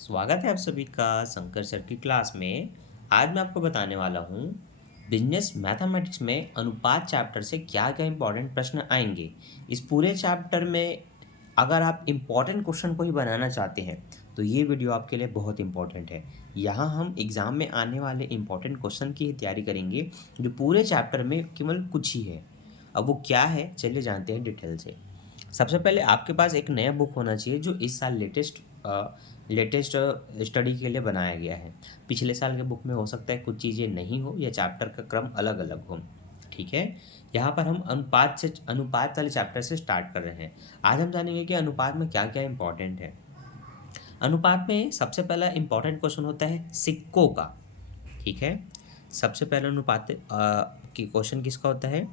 स्वागत है आप सभी का शंकर सर की क्लास में। आज मैं आपको बताने वाला हूँ बिजनेस मैथमेटिक्स में अनुपात चैप्टर से क्या क्या इंपॉर्टेंट प्रश्न आएंगे। इस पूरे चैप्टर में अगर आप इंपॉर्टेंट क्वेश्चन को ही बनाना चाहते हैं तो ये वीडियो आपके लिए बहुत इंपॉर्टेंट है। यहाँ हम एग्ज़ाम में आने वाले इंपॉर्टेंट क्वेश्चन की तैयारी करेंगे जो पूरे चैप्टर में केवल कुछ ही है। अब वो क्या है चलिए जानते हैं डिटेल से। सबसे पहले आपके पास एक नया बुक होना चाहिए जो इस साल लेटेस्ट स्टडी के लिए बनाया गया है। पिछले साल के बुक में हो सकता है कुछ चीज़ें नहीं हो या चैप्टर का क्रम अलग अलग हो। ठीक है, यहाँ पर हम अनुपात वाले चैप्टर से स्टार्ट कर रहे हैं। आज हम जानेंगे कि अनुपात में क्या क्या इंपॉर्टेंट है। अनुपात में सबसे पहला इंपॉर्टेंट क्वेश्चन होता है सिक्कों का। ठीक है, सबसे पहला अनुपात की क्वेश्चन किसका होता है?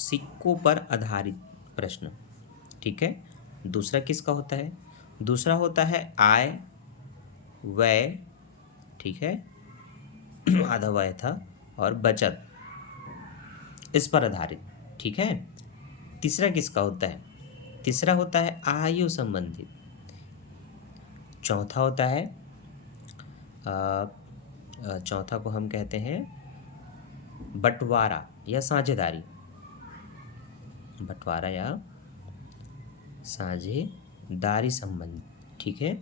सिक्कों पर आधारित प्रश्न। ठीक है, दूसरा किसका होता है? दूसरा होता है आय व्यय। ठीक है आधा व्यय था और बचत, इस पर आधारित। ठीक है, तीसरा किसका होता है? तीसरा होता है आयु संबंधित। चौथा होता है चौथा को हम कहते हैं बंटवारा या साझेदारी। बंटवारा या साझेदारी संबंध। ठीक है,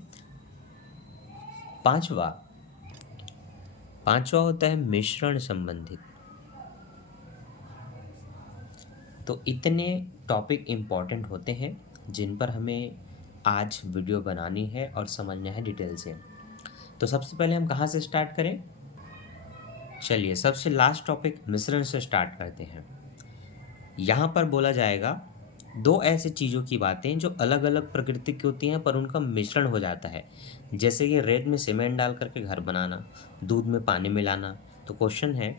पांचवा होता है मिश्रण संबंधित। तो इतने टॉपिक इम्पॉर्टेंट होते हैं जिन पर हमें आज वीडियो बनानी है और समझना है डिटेल से। तो सबसे पहले हम कहाँ से स्टार्ट करें? चलिए सबसे लास्ट टॉपिक मिश्रण से स्टार्ट करते हैं। यहाँ पर बोला जाएगा दो ऐसी चीज़ों की बातें जो अलग अलग प्रकृति की होती हैं पर उनका मिश्रण हो जाता है। जैसे कि रेत में सीमेंट डाल करके घर बनाना, दूध में पानी मिलाना। तो क्वेश्चन है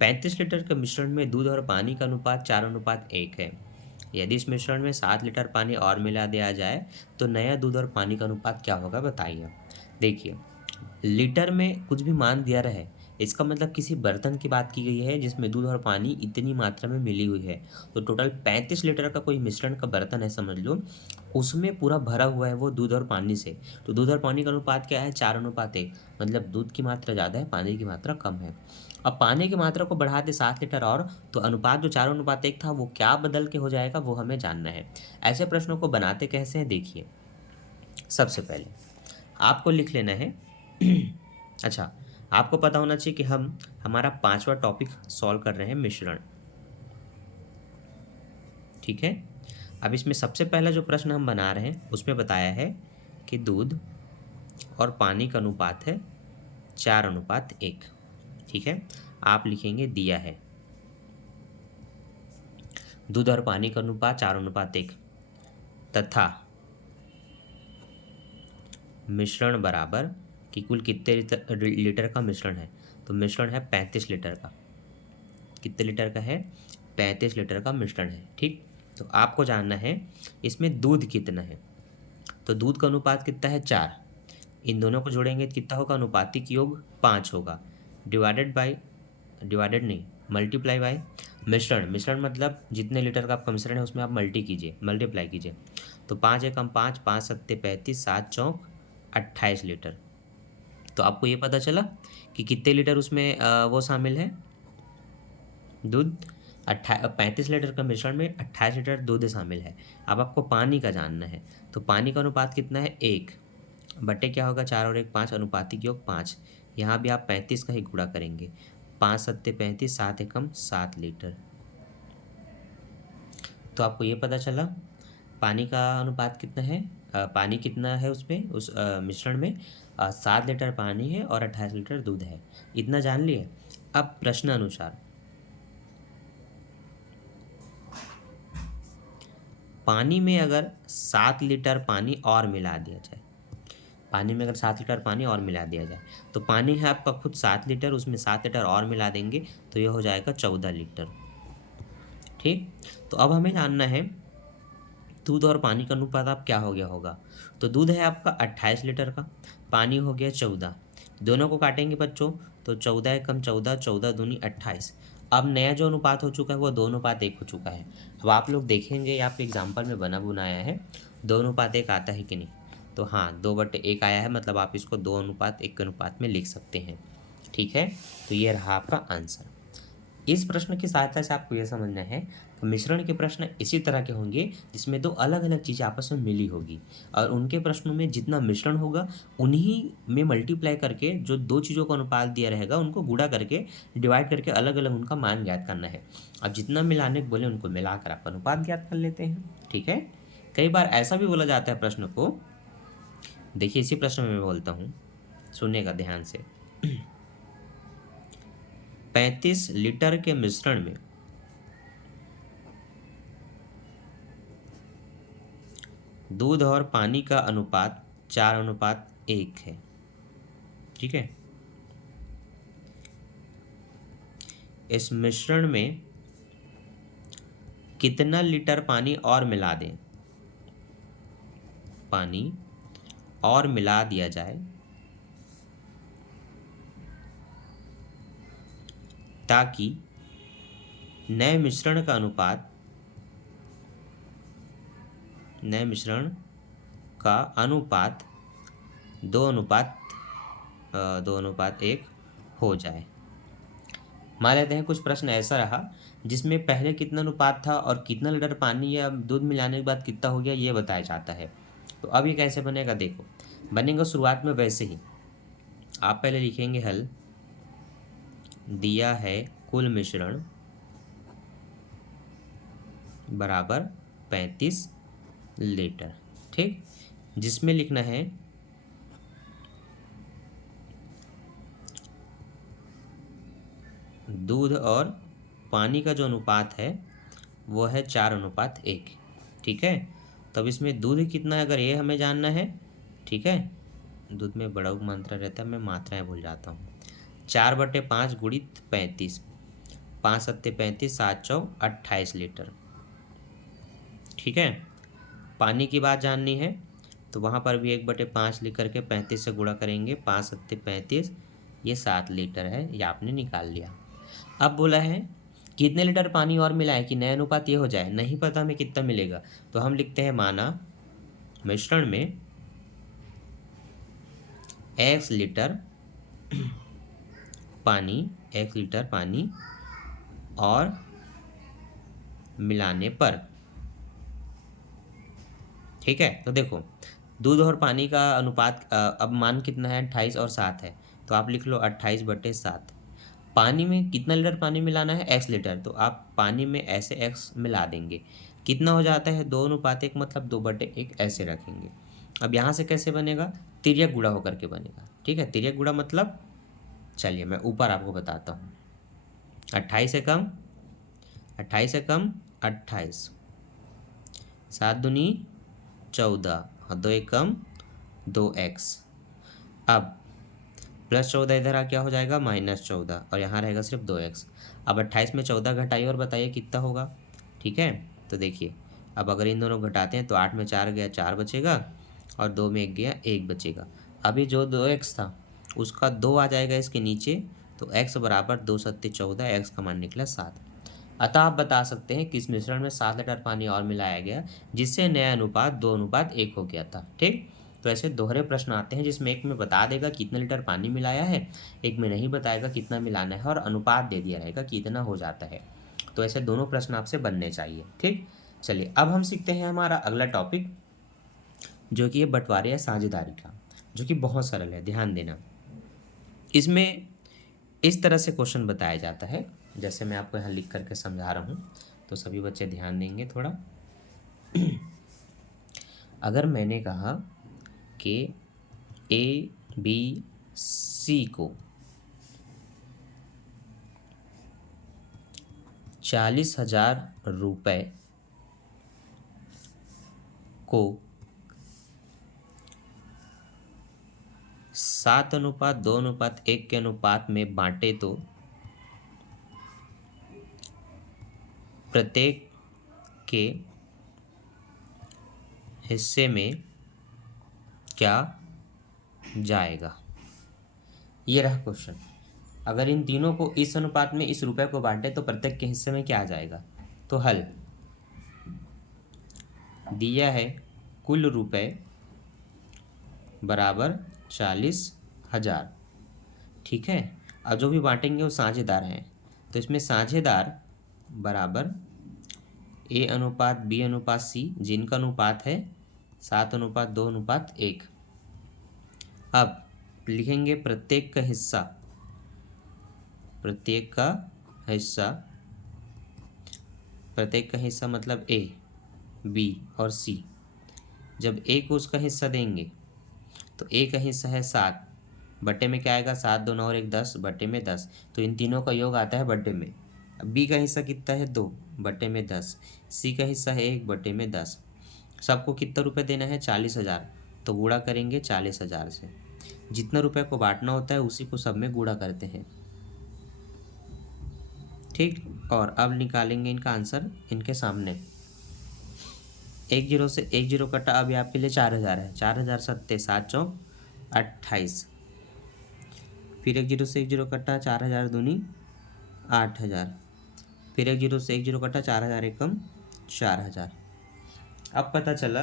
35 लीटर के मिश्रण में दूध और पानी का अनुपात 4:1 है। यदि इस मिश्रण में 7 लीटर पानी और मिला दिया जाए तो नया दूध और पानी का अनुपात क्या होगा बताइए। देखिए, लीटर में कुछ भी मान दिया रहे, इसका मतलब किसी बर्तन की बात की गई है जिसमें दूध और पानी इतनी मात्रा में मिली हुई है। तो टोटल 35 लीटर का कोई मिश्रण का बर्तन है समझ लो, उसमें पूरा भरा हुआ है वो दूध और पानी से। तो दूध और पानी का अनुपात क्या है? 4:1। मतलब दूध की मात्रा ज़्यादा है, पानी की मात्रा कम है। अब पानी की मात्रा को बढ़ा दे 7 लीटर और, तो अनुपात जो 4:1 था वो क्या बदल के हो जाएगा वो हमें जानना है। ऐसे प्रश्नों को बनाते कैसे हैं देखिए। सबसे पहले आपको लिख लेना है अच्छा, आपको पता होना चाहिए कि हम हमारा 5वां टॉपिक सॉल्व कर रहे हैं मिश्रण। ठीक है, अब इसमें सबसे पहला जो प्रश्न हम बना रहे हैं उसमें बताया है कि दूध और पानी का अनुपात है 4:1। ठीक है, आप लिखेंगे दिया है दूध और पानी का अनुपात 4:1 तथा मिश्रण बराबर कि कुल कितने लीटर का मिश्रण है। तो मिश्रण है 35 लीटर का। कितने लीटर का है? 35 लीटर का मिश्रण है। ठीक, तो आपको जानना है इसमें दूध कितना है। तो दूध का अनुपात कितना है? 4। इन दोनों को जोड़ेंगे तो कितना होगा? अनुपातिक योग 5 होगा। डिवाइडेड नहीं, मल्टीप्लाई बाय मिश्रण। मिश्रण मतलब जितने लीटर का आपका मिश्रण है उसमें आप मल्टीप्लाई कीजिए। तो 5 एकम 5, 5 सत्ते 35, 7 चौक 28 लीटर। तो आपको ये पता चला कि कितने लीटर उसमें वो शामिल है, दूध। 35 लीटर का मिश्रण में 28 लीटर दूध शामिल है। अब आपको पानी का जानना है। तो पानी का अनुपात कितना है? 1 बटे क्या होगा? 4 और 1 5, अनुपातिक योग 5। यहाँ भी आप 35 का ही गुणा करेंगे। 5 सत्ते 35, 7 एकम 7 लीटर। तो आपको ये पता चला पानी का अनुपात कितना है, पानी कितना है उसमें, उस मिश्रण में 7 लीटर पानी है और 28 लीटर दूध है। इतना जान लिए। अब प्रश्न अनुसार पानी में अगर 7 लीटर पानी और मिला दिया जाए, पानी में अगर 7 लीटर पानी और मिला दिया जाए, तो पानी है आपका खुद 7 लीटर, उसमें 7 लीटर और मिला देंगे तो ये हो जाएगा 14 लीटर। ठीक, तो अब हमें जानना है दूध और पानी का अनुपात आप क्या हो गया होगा। तो दूध है आपका 28 लीटर का, पानी हो गया 14। दोनों को काटेंगे बच्चों तो 14 एकम 14, 14 दूनी 28। अब नया जो अनुपात हो चुका है वो 2:1 हो चुका है। अब आप लोग देखेंगे, यहाँ पे एग्जाम्पल में बना बुनाया है 2:1 आता है कि नहीं। तो हाँ 2/1 आया है, मतलब आप इसको 2:1 के अनुपात में लिख सकते हैं। ठीक है, तो ये रहा आपका आंसर। इस प्रश्न की सहायता से आपको यह समझना है कि मिश्रण के प्रश्न इसी तरह के होंगे जिसमें दो अलग अलग चीज़ें आपस में मिली होगी, और उनके प्रश्नों में जितना मिश्रण होगा उन्हीं में मल्टीप्लाई करके जो दो चीज़ों का अनुपात दिया रहेगा उनको गुणा करके डिवाइड करके अलग अलग उनका मान ज्ञात करना है। अब जितना मिलाने को बोले उनको मिलाकर आप अनुपात ज्ञात कर लेते हैं। ठीक है, कई बार ऐसा भी बोला जाता है प्रश्न को, देखिए इसी प्रश्न में मैं बोलता हूँ, सुनिएगा ध्यान से। 35 लीटर के मिश्रण में दूध और पानी का अनुपात 4:1 है। ठीक है, इस मिश्रण में कितना लीटर पानी और मिला दें, पानी और मिला दिया जाए ताकि नए मिश्रण का अनुपात 2:1 हो जाए। मान लेते हैं कुछ प्रश्न ऐसा रहा जिसमें पहले कितना अनुपात था और कितना लीटर पानी या दूध मिलाने के बाद कितना हो गया ये बताया जाता है। तो अब ये कैसे बनेगा, देखो बनेगा शुरुआत में वैसे ही। आप पहले लिखेंगे हल, दिया है कुल मिश्रण बराबर 35 लीटर। ठीक, जिसमें लिखना है दूध और पानी का जो अनुपात है वो है 4:1। ठीक है, तब इसमें दूध कितना है अगर ये हमें जानना है। ठीक है, दूध में बड़ा मात्रा रहता है, मैं मात्राएं भूल जाता हूँ। 4/5 गुणित 35, 5 सत्ते 35, 7 चौ 28 लीटर। ठीक है, पानी की बात जाननी है तो वहाँ पर भी 1/5 लिख करके 35 से गुणा करेंगे, 5 सत्ते 35, ये 7 लीटर है, ये आपने निकाल लिया। अब बोला है कितने लीटर पानी और मिलाएं कि नया अनुपात ये हो जाए, नहीं पता हमें कितना मिलेगा, तो हम लिखते हैं माना मिश्रण में x लीटर पानी और मिलाने पर। ठीक है, तो देखो दूध और पानी का अनुपात अब मान कितना है, 28 और 7 है, तो आप लिख लो 28/7। पानी में कितना लीटर पानी मिलाना है, x लीटर, तो आप पानी में ऐसे x मिला देंगे, कितना हो जाता है 2:1, मतलब 2/1 ऐसे रखेंगे। अब यहाँ से कैसे बनेगा, तिर्यक गुणा होकर के बनेगा। ठीक है, तिर्यक गुणा मतलब चलिए मैं ऊपर आपको बताता हूँ। 28 से कम 28, 7 दूनी 14 और 2 एक कम 2x। अब +14 इधर आ क्या हो जाएगा, -14, और यहाँ रहेगा सिर्फ 2x। अब 28 में 14 घटाइए और बताइए कितना होगा। ठीक है, तो देखिए अब अगर इन दोनों घटाते हैं तो 8 में 4 गया 4 बचेगा, और 2 में 1 गया 1 बचेगा। अभी जो 2x था उसका 2 आ जाएगा इसके नीचे, तो x बराबर 2 सत्ते 14, x का मान निकला 7। अतः आप बता सकते हैं कि इस मिश्रण में 7 लीटर पानी और मिलाया गया जिससे नया अनुपात 2:1 हो गया था। ठीक, तो ऐसे दोहरे प्रश्न आते हैं जिसमें एक में बता देगा कितने लीटर पानी मिलाया है, एक में नहीं बताएगा कितना मिलाना है और अनुपात दे दिया रहेगा कि इतना हो जाता है। तो ऐसे दोनों प्रश्न आपसे बनने चाहिए। ठीक, चलिए अब हम सीखते हैं हमारा अगला टॉपिक जो कि है बंटवारे या साझेदारी का, जो कि बहुत सरल है, ध्यान देना। इसमें इस तरह से क्वेश्चन बताया जाता है, जैसे मैं आपको यहाँ लिख करके समझा रहा हूँ, तो सभी बच्चे ध्यान देंगे थोड़ा। अगर मैंने कहा कि ABC को 40,000 रुपये को 7:2:1 के अनुपात में बांटे तो प्रत्येक के हिस्से में क्या जाएगा। ये रहा क्वेश्चन। अगर इन तीनों को इस अनुपात में इस रुपए को बांटे तो प्रत्येक के हिस्से में क्या आ जाएगा। तो हल, दिया है कुल रुपए बराबर 40,000। ठीक है। अब जो भी बांटेंगे वो साझेदार हैं, तो इसमें साझेदार बराबर A अनुपात B अनुपात C, जिनका अनुपात है 7:2:1। अब लिखेंगे प्रत्येक का हिस्सा, प्रत्येक का हिस्सा, प्रत्येक का हिस्सा मतलब A, B और C। जब A को उसका हिस्सा देंगे तो A का हिस्सा है 7, बट्टे में क्या आएगा, 7 2 9 और 1 10, बट्टे में 10, तो इन तीनों का योग आता है बट्टे में। अब B का हिस्सा कितना है 2, बट्टे में 10, C का हिस्सा है 1, बट्टे में 10। सबको कितना रुपए देना है, 40,000, तो गुणा करेंगे 40,000 से। जितना रुपए को बांटना होता है उसी को सब में गुणा करते हैं। ठीक, और अब निकालेंगे इनका आंसर इनके सामने। 1 0 से 1 0 कटा, अभी आपके लिए 4,000 है। 4,000 सत्ते 7 चौक 28। फिर 1 0 से 1 0 कटा, 4,000 दूनी 8,000। फिर 1 0 से 1 0 कटा, 4,000 एकम 4,000। अब पता चला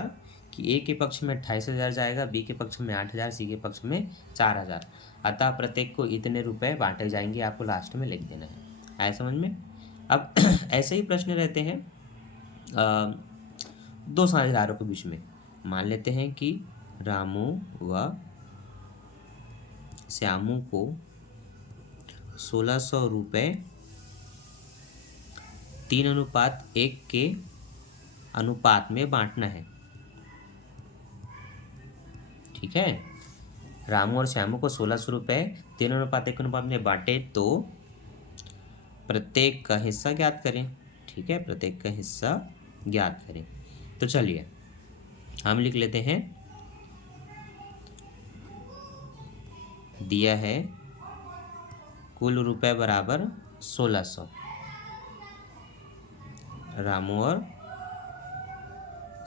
कि ए के पक्ष में 28,000 जाएगा, बी के पक्ष में 8,000, सी के पक्ष में 4,000। अतः प्रत्येक को इतने रुपए बांटे जाएंगे, आपको लास्ट में लिख देना है। आया समझ में। अब ऐसे ही प्रश्न रहते हैं दो साझेदारों के बीच में। मान लेते हैं कि रामू व श्यामू को 1,600 रुपये 3:1 के अनुपात में बांटना है। ठीक है, रामू और श्यामू को 1,600 रुपये 3:1 के अनुपात में बांटे तो प्रत्येक का हिस्सा ज्ञात करें। ठीक है, प्रत्येक का हिस्सा ज्ञात करें। तो चलिए हम लिख लेते हैं, दिया है कुल रुपए बराबर 1,600, रामू और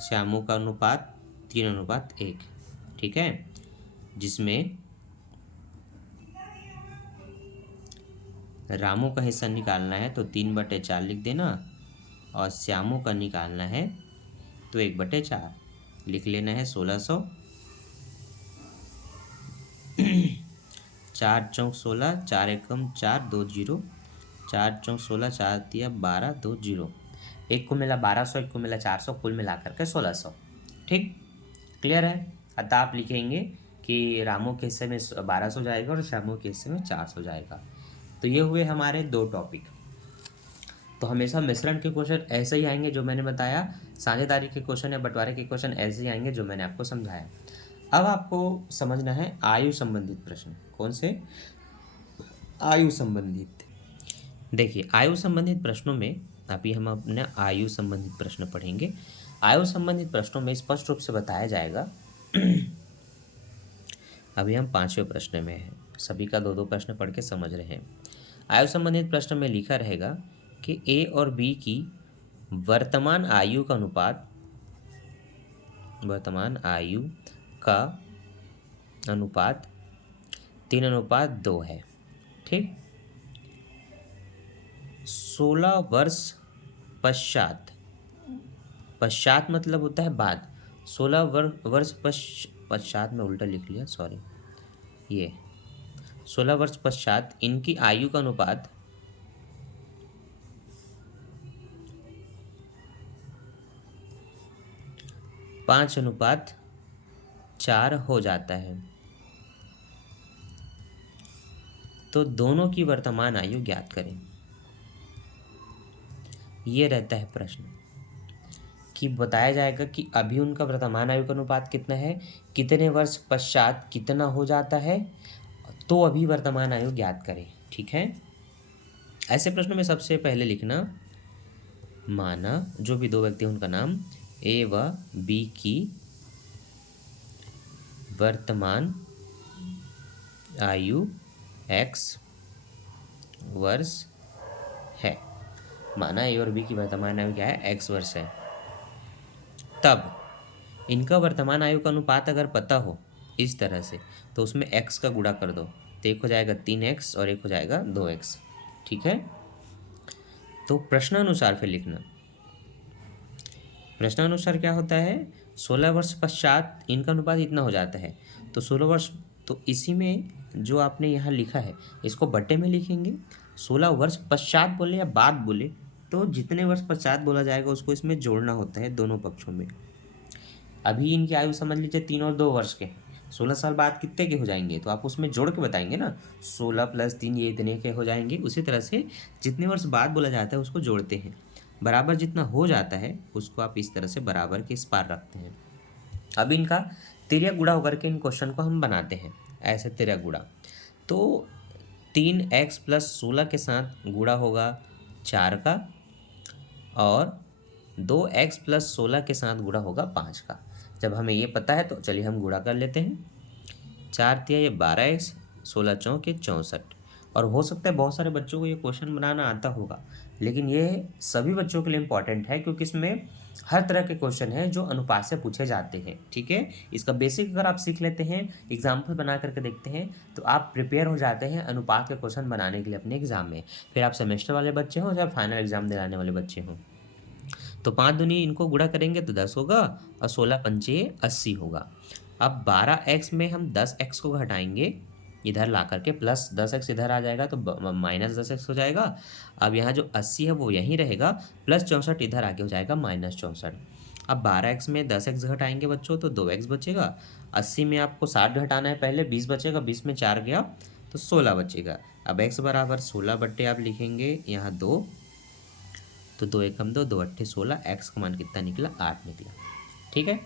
श्यामू का अनुपात 3:1। ठीक है, जिसमें रामू का हिस्सा निकालना है तो 3/4 लिख देना, और श्यामू का निकालना है तो 1/4 लिख लेना है। 1,600 4 चौक 16, 4 एकम 4 2 0, 4 चौक 16, 4 दिया 12 2 0। एक को मिला 1200, एक को मिला 400, कुल मिलाकर के 1,600। ठीक, क्लियर है। अतः आप लिखेंगे कि रामू के हिस्से में 1200 जाएगा और श्यामू के हिस्से में 400 जाएगा। तो ये हुए हमारे दो टॉपिक। तो हमेशा मिश्रण के क्वेश्चन ऐसे ही आएंगे जो मैंने बताया, साझेदारी के क्वेश्चन या बंटवारे के क्वेश्चन ऐसे ही आएंगे जो मैंने आपको समझाया। अब आपको समझना है आयु संबंधित प्रश्न। कौन से? आयु संबंधित। देखिए, आयु संबंधित प्रश्नों में अभी हम अपने आयु संबंधित प्रश्न पढ़ेंगे। आयु संबंधित प्रश्नों में स्पष्ट रूप से बताया जाएगा अभी हम 5वें प्रश्न में हैं, सभी का 2-2 प्रश्न पढ़ के समझ रहे हैं। आयु संबंधित प्रश्न में लिखा रहेगा कि ए और बी की वर्तमान आयु का अनुपात, वर्तमान आयु का अनुपात 3:2 है। ठीक, 16 वर्ष पश्चात, पश्चात मतलब होता है बाद, 16 वर्ष पश्चात में उल्टा लिख लिया, सॉरी, ये 16 वर्ष पश्चात इनकी आयु का अनुपात 5:4 हो जाता है। तो दोनों की वर्तमान आयु ज्ञात करें। ये रहता है प्रश्न कि बताया जाएगा कि अभी उनका वर्तमान आयु का अनुपात कितना है, कितने वर्ष पश्चात कितना हो जाता है, तो अभी वर्तमान आयु ज्ञात करें। ठीक है, ऐसे प्रश्नों में सबसे पहले लिखना, माना जो भी दो व्यक्ति हैं उनका नाम, ए व बी की वर्तमान आयु x वर्ष है। माना ए और बी की वर्तमान आयु क्या है, x वर्ष है। तब इनका वर्तमान आयु का अनुपात अगर पता हो इस तरह से, तो उसमें x का गुणा कर दो, तो एक हो जाएगा 3x और एक हो जाएगा 2x। ठीक है, तो प्रश्नानुसार फिर लिखना। प्रश्नानुसार क्या होता है, 16 वर्ष पश्चात इनका अनुपात इतना हो जाता है। तो 16 वर्ष, तो इसी में जो आपने यहाँ लिखा है इसको बट्टे में लिखेंगे। 16 वर्ष पश्चात बोले या बाद बोले, तो जितने वर्ष पश्चात बोला जाएगा उसको इसमें जोड़ना होता है दोनों पक्षों में। अभी इनकी आयु समझ लीजिए 3 और 2 वर्ष के, 16 साल बाद कितने के हो जाएंगे तो आप उसमें जोड़ के बताएंगे ना, 16 + 3 ये इतने के हो जाएंगे। उसी तरह से जितने वर्ष बाद बोला जाता है उसको जोड़ते हैं, बराबर जितना हो जाता है उसको आप इस तरह से बराबर के इस पार रखते हैं। अब इनका तिर्यक गुणा होकर के इन क्वेश्चन को हम बनाते हैं ऐसे तिर्यक गुणा। तो 3x + 16 के साथ गुणा होगा 4 का, और 2x + 16 के साथ गुणा होगा 5 का। जब हमें ये पता है तो चलिए हम गुणा कर लेते हैं। 4 तिया ये 12x, 16 चौके 64। और हो सकता है बहुत सारे बच्चों को ये क्वेश्चन बनाना आता होगा, लेकिन ये सभी बच्चों के लिए इम्पॉर्टेंट है क्योंकि इसमें हर तरह के क्वेश्चन हैं जो अनुपात से पूछे जाते हैं। ठीक है, इसका बेसिक अगर आप सीख लेते हैं, एग्जाम्पल बना करके देखते हैं, तो आप प्रिपेयर हो जाते हैं अनुपात के क्वेश्चन बनाने के लिए अपने एग्जाम में। फिर आप सेमेस्टर वाले बच्चे हों या फाइनल एग्जाम दिलाने वाले बच्चे हों। तो 5 दूनी इनको गुणा करेंगे तो 10 होगा, और 16 पंचे 80 होगा। अब 12x में हम 10x को घटाएंगे इधर ला करके, प्लस 10x इधर आ जाएगा तो -10x हो जाएगा। अब यहाँ जो 80 है वो यहीं रहेगा, प्लस 64 इधर आके हो जाएगा -64। अब 12x में 10x घटाएंगे बच्चों तो 2x बचेगा। 80 में आपको 60 घटाना है पहले, 20 बचेगा, 20 में 4 गया तो 16 बचेगा। अब x बराबर 16 बट्टे आप लिखेंगे यहाँ 2, तो 2 एकम 2, 2 अट्ठे 16, x का मान कितना निकला 8 निकला। ठीक है,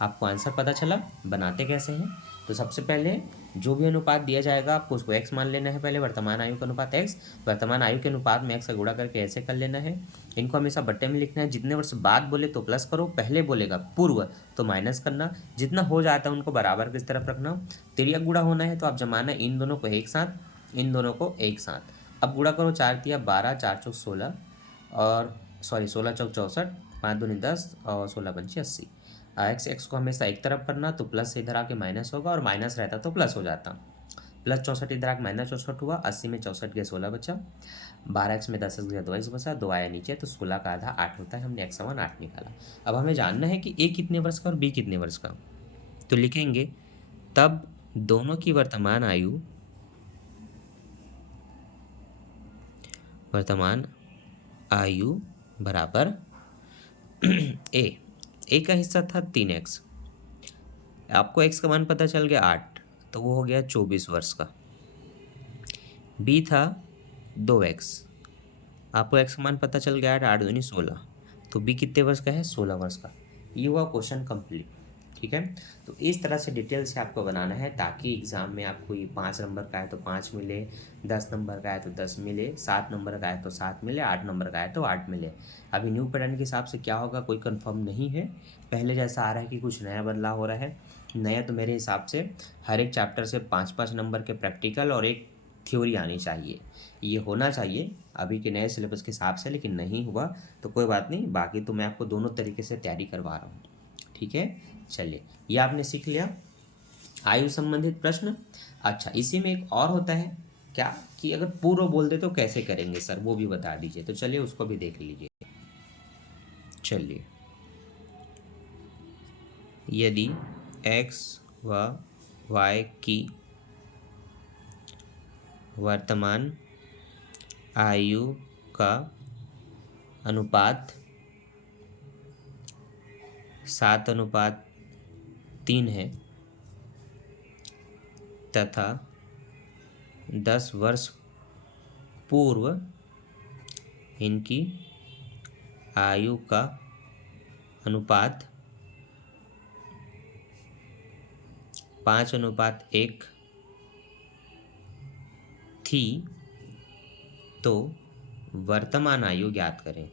आपको आंसर पता चला। बनाते कैसे हैं, तो सबसे पहले जो भी अनुपात दिया जाएगा आपको उसको x मान लेना है पहले, वर्तमान आयु का अनुपात x, वर्तमान आयु के अनुपात में x का गुणा करके ऐसे कर लेना है। इनको हमेशा बट्टे में लिखना है। जितने वर्ष बाद बोले तो प्लस करो, पहले बोलेगा पूर्व तो माइनस करना, जितना हो जाता है उनको बराबर की तरफ रखना। तिर्यक गुणा होना है तो आप जमाना इन दोनों को एक साथ, इन दोनों को एक साथ। अब गुणा करो, 4 तिया 12, 4 चौक 16, और 16 चौक 64, 5 दूनी 10, और 16 पंचे 80। x को हमेशा एक तरफ करना, तो प्लस से इधर आके माइनस होगा, और माइनस रहता तो प्लस हो जाता। प्लस 64 इधर आके -64 हुआ, 80 में 64 गया 16 बचा, 12x में 10x गया 2x बचा, 2 आया नीचे, तो 16 का आधा 8 होता है। हमने x समान 8 निकाला। अब हमें जानना है कि a कितने वर्ष का और b कितने वर्ष का, तो लिखेंगे तब दोनों की वर्तमान आयु बराबर ए का हिस्सा था 3x, आपको x का मान पता चल गया 8, तो वो हो गया 24 वर्ष का। b था 2x, आपको x का मान पता चल गया 8, 8 दूनी 16, तो b कितने वर्ष का है 16 वर्ष का। ये हुआ क्वेश्चन कंप्लीट। ठीक है, तो इस तरह से डिटेल से आपको बनाना है ताकि एग्ज़ाम में आपको ये 5 नंबर का है तो 5 मिले, 10 नंबर का है तो 10 मिले, 7 नंबर का है तो 7 मिले, 8 नंबर का है तो 8 मिले। अभी न्यू पैटर्न के हिसाब से क्या होगा कोई कंफर्म नहीं है। पहले जैसा आ रहा है कि कुछ नया बदलाव हो रहा है। नया तो मेरे हिसाब से हर एक चैप्टर से 5-5 नंबर के प्रैक्टिकल और एक थ्योरी आनी चाहिए, ये होना चाहिए अभी के नए सिलेबस के हिसाब से, लेकिन नहीं हुआ तो कोई बात नहीं, बाकी तो मैं आपको दोनों तरीके से तैयारी करवा रहा हूँ। ठीक है, चलिए ये आपने सीख लिया आयु संबंधित प्रश्न। अच्छा, इसी में एक और होता है क्या कि अगर पूर्व बोल दे तो कैसे करेंगे सर, वो भी बता दीजिए। तो चलिए उसको भी देख लीजिए। चलिए, यदि x व y की वर्तमान आयु का अनुपात 7:3 है तथा 10 वर्ष पूर्व इनकी आयु का अनुपात 5:1 थी, तो वर्तमान आयु ज्ञात करें।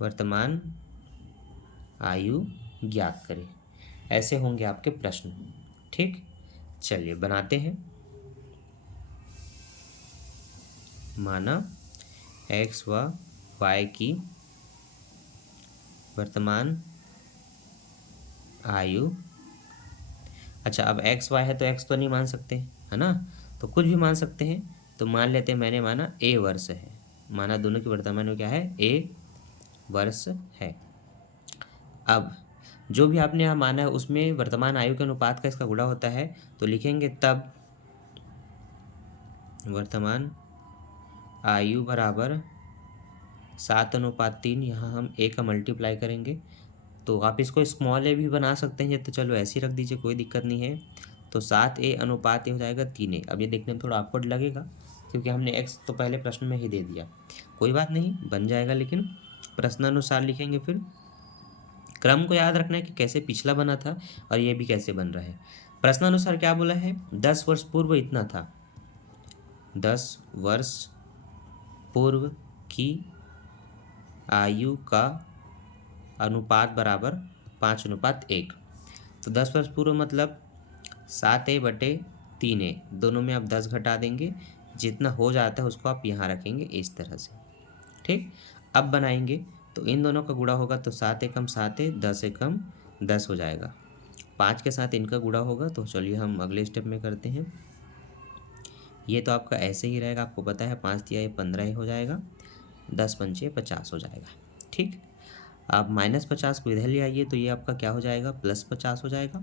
वर्तमान आयु ज्ञात करें, ऐसे होंगे आपके प्रश्न। ठीक, चलिए बनाते हैं। माना x व y की वर्तमान आयु, अच्छा अब x y है तो x तो नहीं मान सकते है ना, तो कुछ भी मान सकते हैं। तो मान लेते हैं, मैंने माना a वर्ष है, माना दोनों की वर्तमान आयु क्या है a वर्ष है। अब जो भी आपने यहाँ माना है उसमें वर्तमान आयु के अनुपात का इसका गुणा होता है, तो लिखेंगे तब वर्तमान आयु बराबर 7:3। यहाँ हम a का मल्टीप्लाई करेंगे, तो आप इसको स्मॉल ए भी बना सकते हैं, तो चलो ऐसे ही रख दीजिए, कोई दिक्कत नहीं है। तो 7a अनुपात ये हो जाएगा 3a। अब ये देखने में थोड़ा ऑकवर्ड लगेगा क्योंकि हमने x तो पहले प्रश्न में ही दे दिया, कोई बात नहीं, बन जाएगा, लेकिन प्रश्नानुसार लिखेंगे। फिर क्रम को याद रखना है कि कैसे पिछला बना था और ये भी कैसे बन रहा है। प्रश्नानुसार क्या बोला है, 10 वर्ष पूर्व इतना था, 10 वर्ष पूर्व की आयु का अनुपात बराबर 5:1। तो 10 वर्ष पूर्व मतलब 7a/3a, दोनों में आप 10 घटा देंगे, जितना हो जाता है उसको आप यहाँ रखेंगे इस तरह से। ठीक, अब बनाएंगे तो इन दोनों का गुणा होगा तो 7 एकम 7a, 10 एकम 10 हो जाएगा। 5 के साथ इनका गुणा होगा, तो चलिए हम अगले स्टेप में करते हैं। ये तो आपका ऐसे ही रहेगा, आपको पता है 5 दिया, ये 15 हो जाएगा, 10 पंचे 50 हो जाएगा। ठीक, आप -50 को इधर ले आइए तो ये आपका क्या हो जाएगा, +50 हो जाएगा।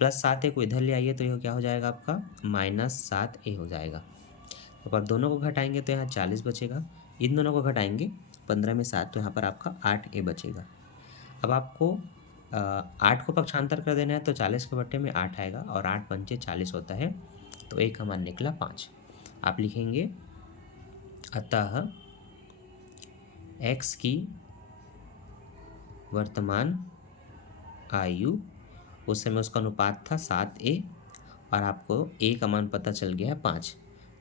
+7a को इधर ले आइए तो यह क्या हो जाएगा आपका, -7a हो जाएगा। अब आप दोनों को घटाएंगे तो यहाँ 40 बचेगा, इन दोनों को घटाएंगे 15 में 7, तो यहाँ पर आपका 8a बचेगा। अब आपको 8 को पक्षांतर कर देना है, तो 40 के बट्टे में 8 आएगा और 8 पंचे 40 होता है, तो एक का मान निकला 5। आप लिखेंगे अतः x की वर्तमान आयु, उस समय उसका अनुपात था 7a और आपको a का मान पता चल गया है 5,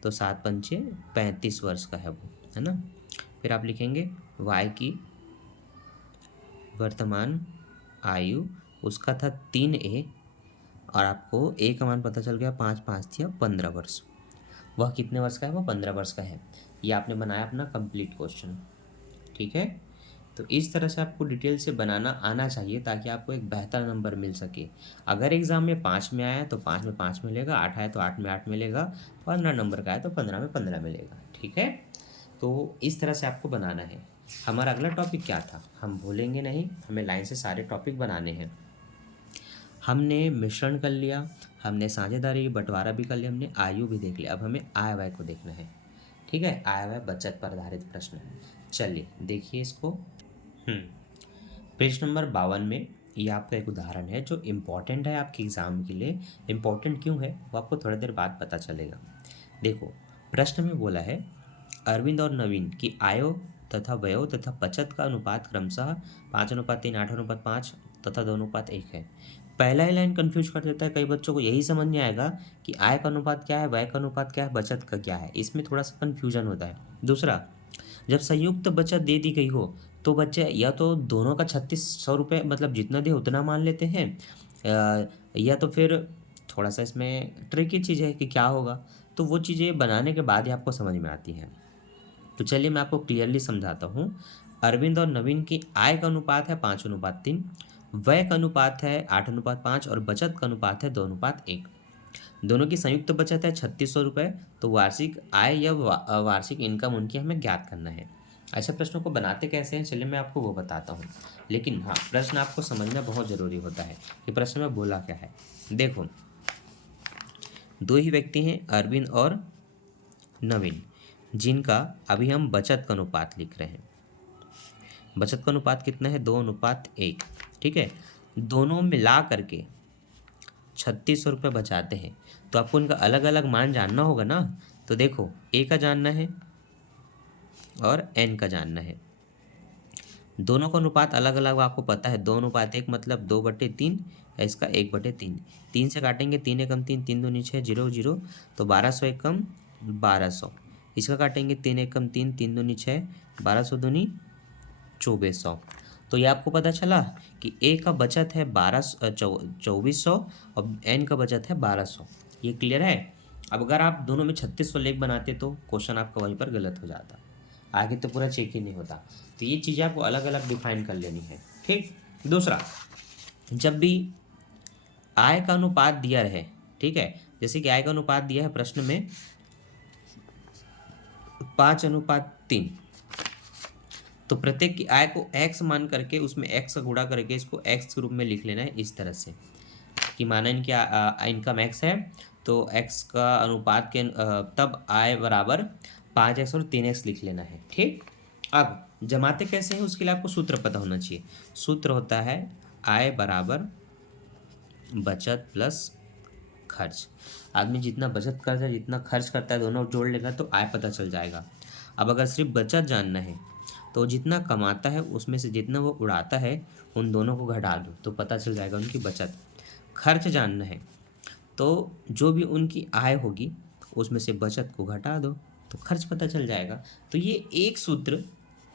तो 7 पंचे 35 वर्ष का है वो, है ना। फिर आप लिखेंगे y की वर्तमान आयु, उसका था 3a और आपको a का मान पता चल गया 5 5 दिया 15 वर्ष। वह कितने वर्ष का है, वो 15 वर्ष का है। ये आपने बनाया अपना कंप्लीट क्वेश्चन। ठीक है, तो इस तरह से आपको डिटेल से बनाना आना चाहिए ताकि आपको एक बेहतर नंबर मिल सके। अगर एग्ज़ाम में 5 में आया तो 5 में 5 मिलेगा, 8 आया तो 8 में 8 मिलेगा, 15 नंबर का आया तो 15 में 15 मिलेगा। ठीक है, तो इस तरह से आपको बनाना है। हमारा अगला टॉपिक क्या था, हम भूलेंगे नहीं, हमें लाइन से सारे टॉपिक बनाने हैं। हमने मिश्रण कर लिया, हमने साझेदारी बंटवारा भी कर लिया, हमने आयु भी देख लिया। अब हमें आय व्यय को देखना है। ठीक है, आय व्यय बचत पर आधारित प्रश्न है। चलिए देखिए इसको। पेज नंबर 52 में ये आपका एक उदाहरण है जो इम्पॉर्टेंट है आपके एग्ज़ाम के लिए। इम्पॉर्टेंट क्यों है वो आपको थोड़ी देर बाद पता चलेगा। देखो, प्रश्न में बोला है अरविंद और नवीन की आयो तथा व्ययो तथा बचत का अनुपात क्रमशः 5:3, 8:5 तथा 2:1 है। पहला ही लाइन कंफ्यूज कर देता है, कई बच्चों को यही समझ नहीं आएगा कि आय का अनुपात क्या है, व्यय का अनुपात क्या है, बचत का क्या है, इसमें थोड़ा सा कन्फ्यूजन होता है। दूसरा, जब संयुक्त बचत दे दी गई हो तो बच्चे या तो दोनों का 3600 रुपये मतलब जितना दे उतना मान लेते हैं, या तो फिर थोड़ा सा इसमें ट्रिकी चीज़ है कि क्या होगा, तो वो चीज़ें बनाने के बाद ही आपको समझ में आती हैं। तो चलिए मैं आपको क्लियरली समझाता हूँ। अरविंद और नवीन की आय का अनुपात है 5:3, व्यय का अनुपात है 8:5 और बचत का अनुपात है 2:1। दोनों की संयुक्त बचत है 3600 रुपये, तो वार्षिक आय या वार्षिक इनकम उनकी हमें ज्ञात करना है। ऐसे प्रश्नों को बनाते कैसे हैं चलिए मैं आपको वो बताता हूँ, लेकिन हाँ प्रश्न आपको समझना बहुत ज़रूरी होता है कि प्रश्न में बोला क्या है। देखो, दो ही व्यक्ति हैं अरविंद और नवीन, जिनका अभी हम बचत का अनुपात लिख रहे हैं। बचत का अनुपात कितना है, 2:1। ठीक है, दोनों मिला करके 3600 रुपये बचाते हैं, तो आपको इनका अलग अलग मान जानना होगा ना। तो देखो, ए का जानना है और एन का जानना है। दोनों का अनुपात अलग अलग आपको पता है, 2:1 मतलब 2/3, इसका 1/3। 3 से काटेंगे, 3 एकम 3, 3 दूनी 6, 0 0, तो 1200 एकम 1200। इसका काटेंगे 3 एकम 3, 3 दूनी 6, 1200 दूनी 2400। तो ये आपको पता चला कि ए का बचत है 2400 और एन का बचत है 1200। ये क्लियर है। अब अगर आप दोनों में 3600 लेख बनाते तो क्वेश्चन आपका वहीं पर गलत हो जाता, आगे तो पूरा चेक ही नहीं होता। तो ये चीज़ें आपको अलग अलग डिफाइन कर लेनी है। ठीक, दूसरा, जब भी आय का अनुपात दिया रहे, ठीक है, जैसे कि आय का अनुपात दिया है प्रश्न में 5:3, तो प्रत्येक की आय को x मान करके उसमें x का गुणा करके इसको x के रूप में लिख लेना है इस तरह से कि माना इनकी इनकम x है तो x का अनुपात के तब आय बराबर 5x और 3x लिख लेना है। ठीक, अब जमाते कैसे हैं उसके लिए आपको सूत्र पता होना चाहिए। सूत्र होता है आय बराबर बचत प्लस खर्च। आदमी जितना बचत करता है जितना खर्च करता है दोनों जोड़ लेगा तो आय पता चल जाएगा। अब अगर सिर्फ बचत जानना है तो जितना कमाता है उसमें से जितना वो उड़ाता है उन दोनों को घटा दो तो पता चल जाएगा उनकी बचत। खर्च जानना है तो जो भी उनकी आय होगी उसमें से बचत को घटा दो तो खर्च पता चल जाएगा। तो ये एक सूत्र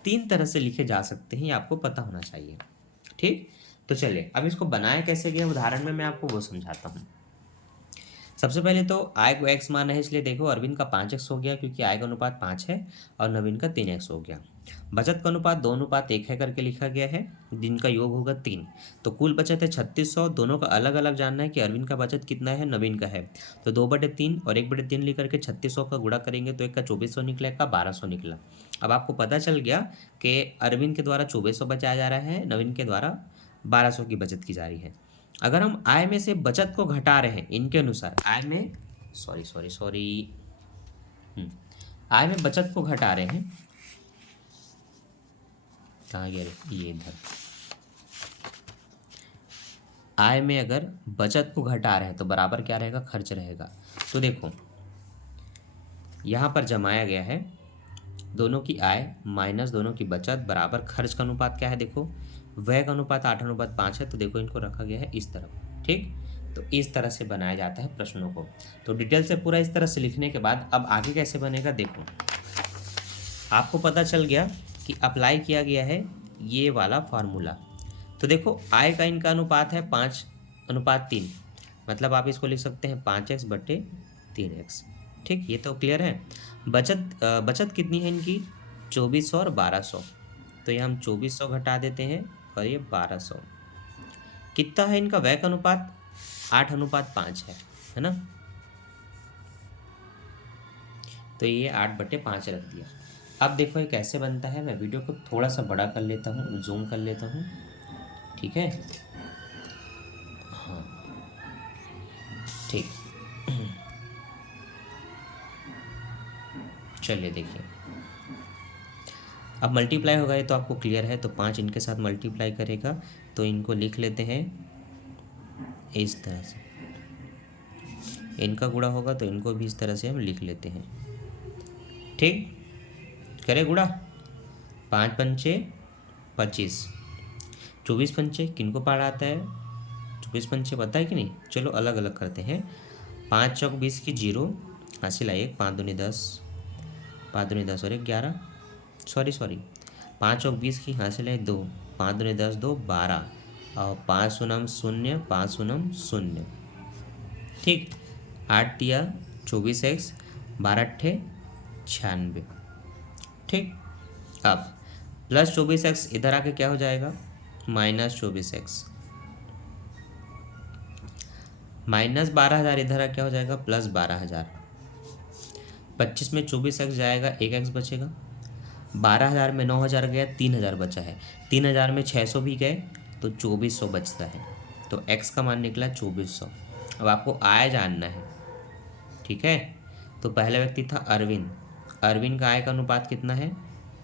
3 तरह से लिखे जा सकते हैं, ये आपको पता होना चाहिए। ठीक, तो चलिए अब इसको बनाया कैसे गया उदाहरण में मैं आपको वो समझाता हूँ। सबसे पहले तो आय को x माना है इसलिए देखो अरविंद का 5x हो गया क्योंकि आय का अनुपात 5 है और नवीन का 3x हो गया। बचत का अनुपात 2:1 है करके लिखा गया है, जिनका योग होगा 3। तो कुल बचत है 3600। दोनों का अलग अलग जानना है कि अरविंद का बचत कितना है नवीन का है। तो 2/3 और 1/3 लिख करके 3600 का गुणा करेंगे तो एक का 2400 निकला, एक का 1200 निकला। अब आपको पता चल गया कि अरविंद के द्वारा 2400 बचाया जा रहा है, नवीन के द्वारा 1200 की बचत की जा रही है। अगर हम आय में से बचत को घटा रहे हैं इनके अनुसार, आय में आय में बचत को घटा रहे हैं, कहाँ गया रे ये इधर। आय में अगर बचत को घटा रहे हैं तो बराबर क्या रहेगा, खर्च रहेगा। तो देखो यहाँ पर जमाया गया है दोनों की आय माइनस दोनों की बचत बराबर खर्च का अनुपात क्या है, देखो व्यय का अनुपात 8:5 है। तो देखो इनको रखा गया है इस तरफ। ठीक, तो इस तरह से बनाया जाता है प्रश्नों को। तो डिटेल से पूरा इस तरह से लिखने के बाद अब आगे कैसे बनेगा देखो, आपको पता चल गया कि अप्लाई किया गया है ये वाला फार्मूला। तो देखो आय का इनका अनुपात है 5:3, मतलब आप इसको लिख सकते हैं 5x/3x। ठीक, ये तो क्लियर है। बचत कितनी है इनकी 2400 और 1200, तो ये हम 2400 घटा देते हैं और ये 1200। कितना है इनका व्यय का अनुपात 8:5 है ना, तो ये 8/5 रख दिया। अब देखो ये कैसे बनता है, मैं वीडियो को थोड़ा सा बड़ा कर लेता हूँ, जूम कर लेता हूँ। ठीक है, हाँ ठीक, चलिए देखिए अब मल्टीप्लाई होगा ये तो आपको क्लियर है। तो 5 इनके साथ मल्टीप्लाई करेगा तो इनको लिख लेते हैं इस तरह से, इनका गुणा होगा तो इनको भी इस तरह से हम लिख लेते हैं। ठीक, करें गुणा, 5 पंचे 25, 24 पंचे किनको पार आता है, 24 पंचे पता है कि नहीं, चलो अलग अलग करते हैं। 5 चौक 20 की 0, हासिल आई 1, 5 दूनी 10, 5 दूनी 10 और 1 11, सॉरी 5 चौक 20 की हासिल है 2, 5 दूनी 10 2 12 और 5 शून्य 0, 5 शून्य 0। ठीक, 8 दिया 24x, 12 अट्ठे 96। ठीक, अब प्लस 24x इधर आके क्या हो जाएगा माइनस 24x, माइनस 12,000 इधर आके क्या हो जाएगा प्लस 12,000। 25 में 24x जाएगा 1x बचेगा, 12,000 में 9,000 गया 3,000 बचा है, 3,000 में 600 भी गए तो 2400 बचता है। तो x का मान निकला 2400। अब आपको आय जानना है। ठीक है, तो पहला व्यक्ति था अरविंद, अरविंद का आय का अनुपात कितना है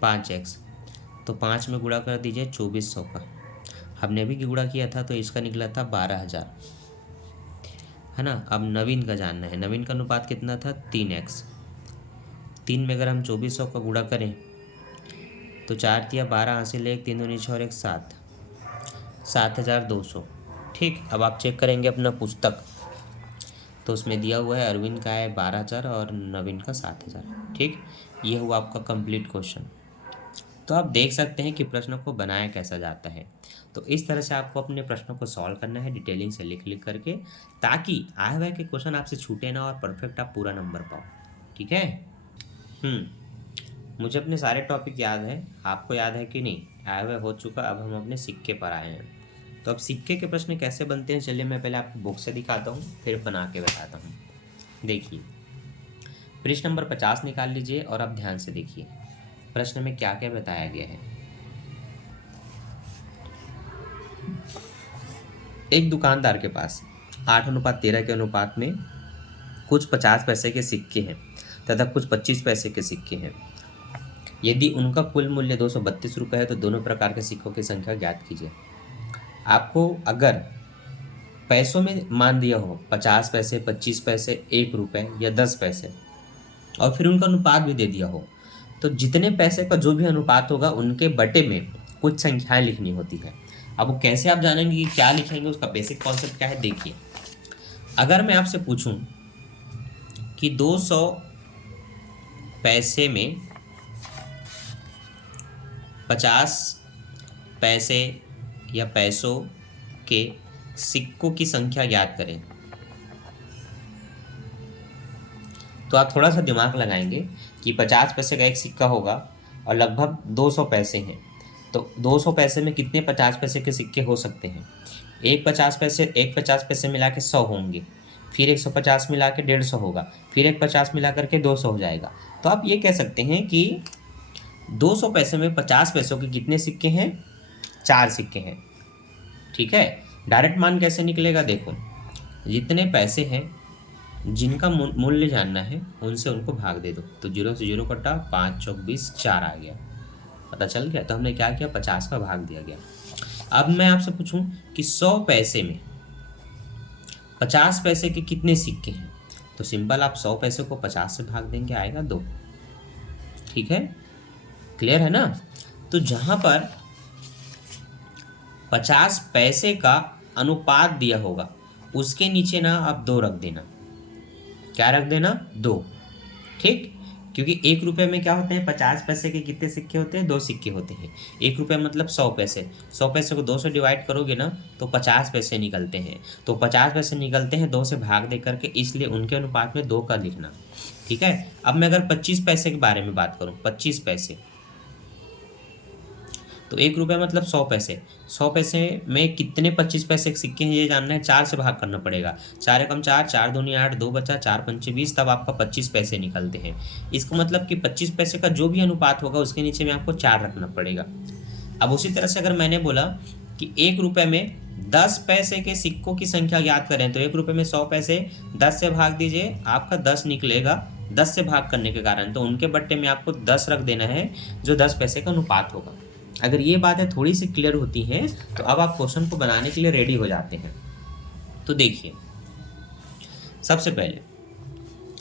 5x, तो 5 में गुणा कर दीजिए 2400 का, हमने भी गुणा किया था तो इसका निकला था 12,000 है ना। अब नवीन का जानना है, नवीन का अनुपात कितना था 3x, 3 में अगर हम 2400 का गुणा करें तो 4 तिया 12 हासिल 1, 3 दूनी 6 और 1 7, 7,200। ठीक, अब आप चेक करेंगे अपना पुस्तक तो उसमें दिया हुआ है अरविंद का है 12,000 और नवीन का 7,000। ठीक, ये हुआ आपका कंप्लीट क्वेश्चन। तो आप देख सकते हैं कि प्रश्न को बनाया कैसा जाता है। तो इस तरह से आपको अपने प्रश्नों को सॉल्व करना है डिटेलिंग से लिख लिख करके, ताकि आए हुए के क्वेश्चन आपसे छूटे ना और परफेक्ट आप पूरा नंबर पाओ। ठीक है, मुझे अपने सारे टॉपिक याद है, आपको याद है कि नहीं, आए हुए हो चुका। अब हम अपने सिक्के पर आए हैं। तो अब सिक्के के प्रश्न कैसे बनते हैं चलिए मैं पहले आपको बुक से दिखाता हूँ फिर बना के बताता हूँ। देखिए पृष्ठ नंबर 50 निकाल लीजिए और अब ध्यान से देखिए प्रश्न में क्या क्या बताया गया है। एक दुकानदार के पास 8:13 के अनुपात में कुछ 50 पैसे के सिक्के हैं तथा कुछ 25 पैसे के सिक्के हैं। यदि उनका कुल मूल्य 232 रुपये है तो दोनों प्रकार के सिक्कों की संख्या ज्ञात कीजिए। आपको अगर पैसों में मान दिया हो 50 पैसे, 25 पैसे, 1 रुपये या 10 पैसे और फिर उनका अनुपात भी दे दिया हो, तो जितने पैसे का जो भी अनुपात होगा उनके बटे में कुछ संख्याएं लिखनी होती है। अब वो कैसे आप जानेंगे कि क्या लिखेंगे, उसका बेसिक कॉन्सेप्ट क्या है देखिए। अगर मैं आपसे पूछूं कि 200 पैसे में 50 पैसे या पैसों के सिक्कों की संख्या ज्ञात करें, तो आप थोड़ा सा दिमाग लगाएंगे कि 50 पैसे का एक सिक्का होगा और लगभग 200 पैसे हैं, तो 200 पैसे में कितने 50 पैसे के सिक्के हो सकते हैं। एक 50 पैसे मिला के 100 होंगे, फिर 150 मिला के 150 होगा, फिर एक 50 मिला करके 200 हो जाएगा। तो आप ये कह सकते हैं कि 200 पैसे में 50 पैसों के कितने सिक्के हैं, 4 सिक्के हैं। ठीक है, डायरेक्ट मान कैसे निकलेगा, देखो जितने पैसे हैं जिनका मूल्य जानना है उनसे उनको भाग दे दो, तो 0 से 0 कटा, 5 चौक 20, 4 आ गया, पता चल गया। तो हमने क्या किया, 50 का भाग दिया गया। अब मैं आपसे पूछूं कि 100 पैसे में 50 पैसे के कितने सिक्के हैं, तो सिंपल आप 100 पैसे को 50 से भाग देंगे, आएगा 2। ठीक है, क्लियर है ना। तो जहां पर 50 पैसे का अनुपात दिया होगा उसके नीचे ना आप 2 रख देना। क्या रख देना, 2। ठीक, क्योंकि 1 रुपये में क्या होते हैं, 50 पैसे के कितने सिक्के होते हैं, 2 सिक्के होते हैं। 1 रुपये मतलब 100 पैसे, 100 पैसे को 2 से डिवाइड करोगे ना तो 50 पैसे निकलते हैं। तो 50 पैसे निकलते हैं 2 से भाग दे करके, इसलिए उनके अनुपात में 2 का लिखना। ठीक है, अब मैं अगर 25 पैसे के बारे में बात करूँ, 25 पैसे तो 1 रुपये मतलब 100 पैसे, 100 पैसे में कितने 25 पैसे के सिक्के हैं ये जानना है, 4 से भाग करना पड़ेगा। 4 एकम 4, 4 दूनी 8, 2 बचा, 4 पंचे 20, तब आपका 25 पैसे निकलते हैं। इसका मतलब कि 25 पैसे का जो भी अनुपात होगा उसके नीचे में आपको 4 रखना पड़ेगा। अब उसी तरह से अगर मैंने बोला कि 1 रुपये में 10 पैसे के सिक्कों की संख्या ज्ञात करें, तो 1 रुपये में 100 पैसे 10 से भाग दीजिए, आपका 10 निकलेगा। 10 से भाग करने के कारण तो उनके बट्टे में आपको 10 रख देना है, जो 10 पैसे का अनुपात होगा। अगर ये बातें थोड़ी सी क्लियर होती हैं तो अब आप क्वेश्चन को बनाने के लिए रेडी हो जाते हैं। तो देखिए, सबसे पहले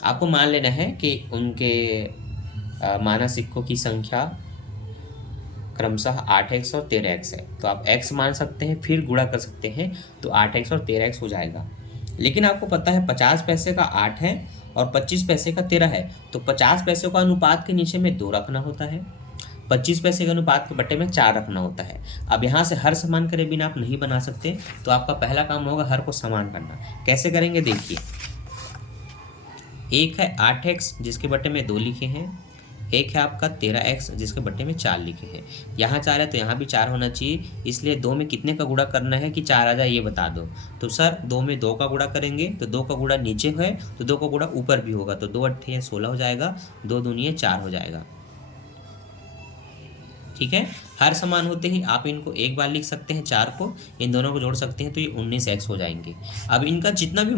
आपको मान लेना है कि उनके माना सिक्कों की संख्या क्रमशः 8x और 13x है, तो आप x मान सकते हैं, फिर गुणा कर सकते हैं, तो 8x और 13x हो जाएगा। लेकिन आपको पता है 50 पैसे का 8 है और 25 पैसे का 13 है, तो 50 पैसे का अनुपात के नीचे में 2 रखना होता है, 25 पैसे के अनुपात के बट्टे में 4 रखना होता है। अब यहाँ से हर समान करे बिना आप नहीं बना सकते, तो आपका पहला काम होगा हर को समान करना। कैसे करेंगे देखिए, एक है 8x जिसके बट्टे में 2 लिखे हैं, एक है आपका 13x जिसके बट्टे में 4 लिखे हैं। यहाँ 4 है तो यहाँ भी 4 होना चाहिए, इसलिए 2 में कितने का गुणा करना है कि 4 आ जाए ये बता दो। तो सर 2 में 2 का गुणा करेंगे, तो 2 का गुणा नीचे है तो 2 का गुणा ऊपर भी होगा, तो 2 अट्ठे 16 हो जाएगा, 2 दूनी 4 हो जाएगा। ठीक है, हर समान होते ही आप इनको एक बार लिख सकते हैं, 4 को इन दोनों को जोड़ सकते हैं तो ये 19x हो जाएंगे। अब इनका जितना भी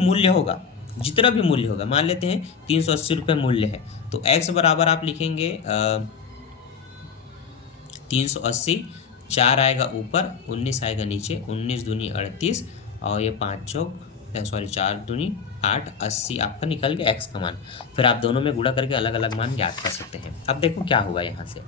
मूल्य होगा, मान लेते हैं 380 रुपये मूल्य है, तो x बराबर आप लिखेंगे 380, 4 आएगा ऊपर, 19 आएगा नीचे, 19 दूनी 38 और ये 4 दूनी 8, 80 आपका निकल गया x का मान। फिर आप दोनों में गुणा करके अलग अलग मान ज्ञात कर सकते हैं। अब देखो क्या हुआ यहाँ से,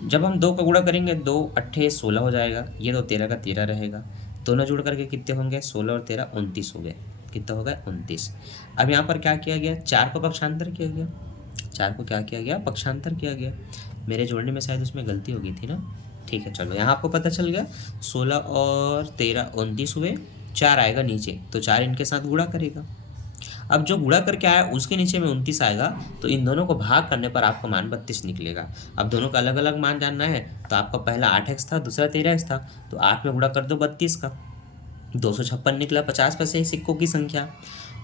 जब हम 2 का गुणा करेंगे 2 अट्ठे 16 हो जाएगा, ये तो 13 का 13 रहेगा, दोनों जुड़ करके कितने होंगे, 16 और 13 29 हो गए। कितना हो गया, 29। अब यहाँ पर क्या किया गया, 4 को पक्षांतर किया गया, 4 को क्या किया गया, पक्षांतर किया गया। मेरे जोड़ने में शायद उसमें गलती हो गई थी ना। ठीक है, चलो यहाँ आपको पता चल गया, 16 और 13 29 हुए, 4 आएगा नीचे, तो 4 इनके साथ गुणा करेगा। अब जो गुणा करके आया उसके नीचे में 29 आएगा, तो इन दोनों को भाग करने पर आपका मान 32 निकलेगा। अब दोनों का अलग अलग मान जानना है, तो आपका पहला 8x था, दूसरा 13x था, तो 8 में गुणा कर दो 32 का, 256 निकला 50 पैसे सिक्कों की संख्या,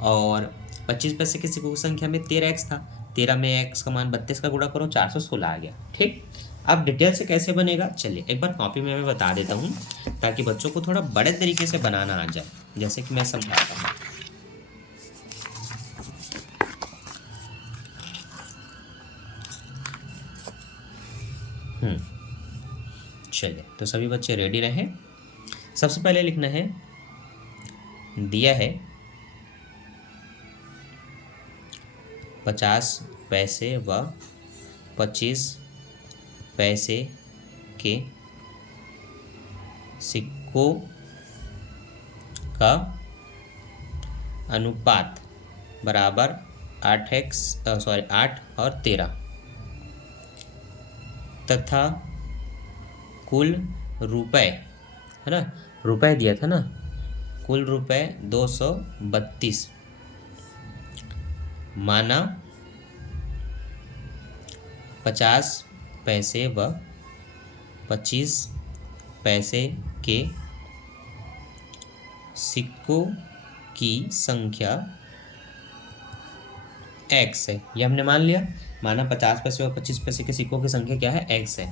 और 25 पैसे के सिक्कों की संख्या में 13x था, 13 में x का मान 32 का गुणा करो 416 आ गया। ठीक, अब डिटेल से कैसे बनेगा, चलिए एक बार कॉपी में मैं बता देता हूँ ताकि बच्चों को थोड़ा बड़े तरीके से बनाना आ जाए, जैसे कि मैं समझाता हूँ। चलिए, तो सभी बच्चे रेडी रहें। सबसे पहले लिखना है, दिया है 50 पैसे व 25 पैसे के सिक्कों का अनुपात बराबर 8 और 13 तथा कुल रुपए, है ना, रुपए दिया था ना, कुल रुपए 232 माना 50 पैसे व 25 पैसे के सिक्कों की संख्या x है। ये हमने मान लिया, माना 50 पैसे और 25 पैसे के सिक्कों की संख्या क्या है, x है।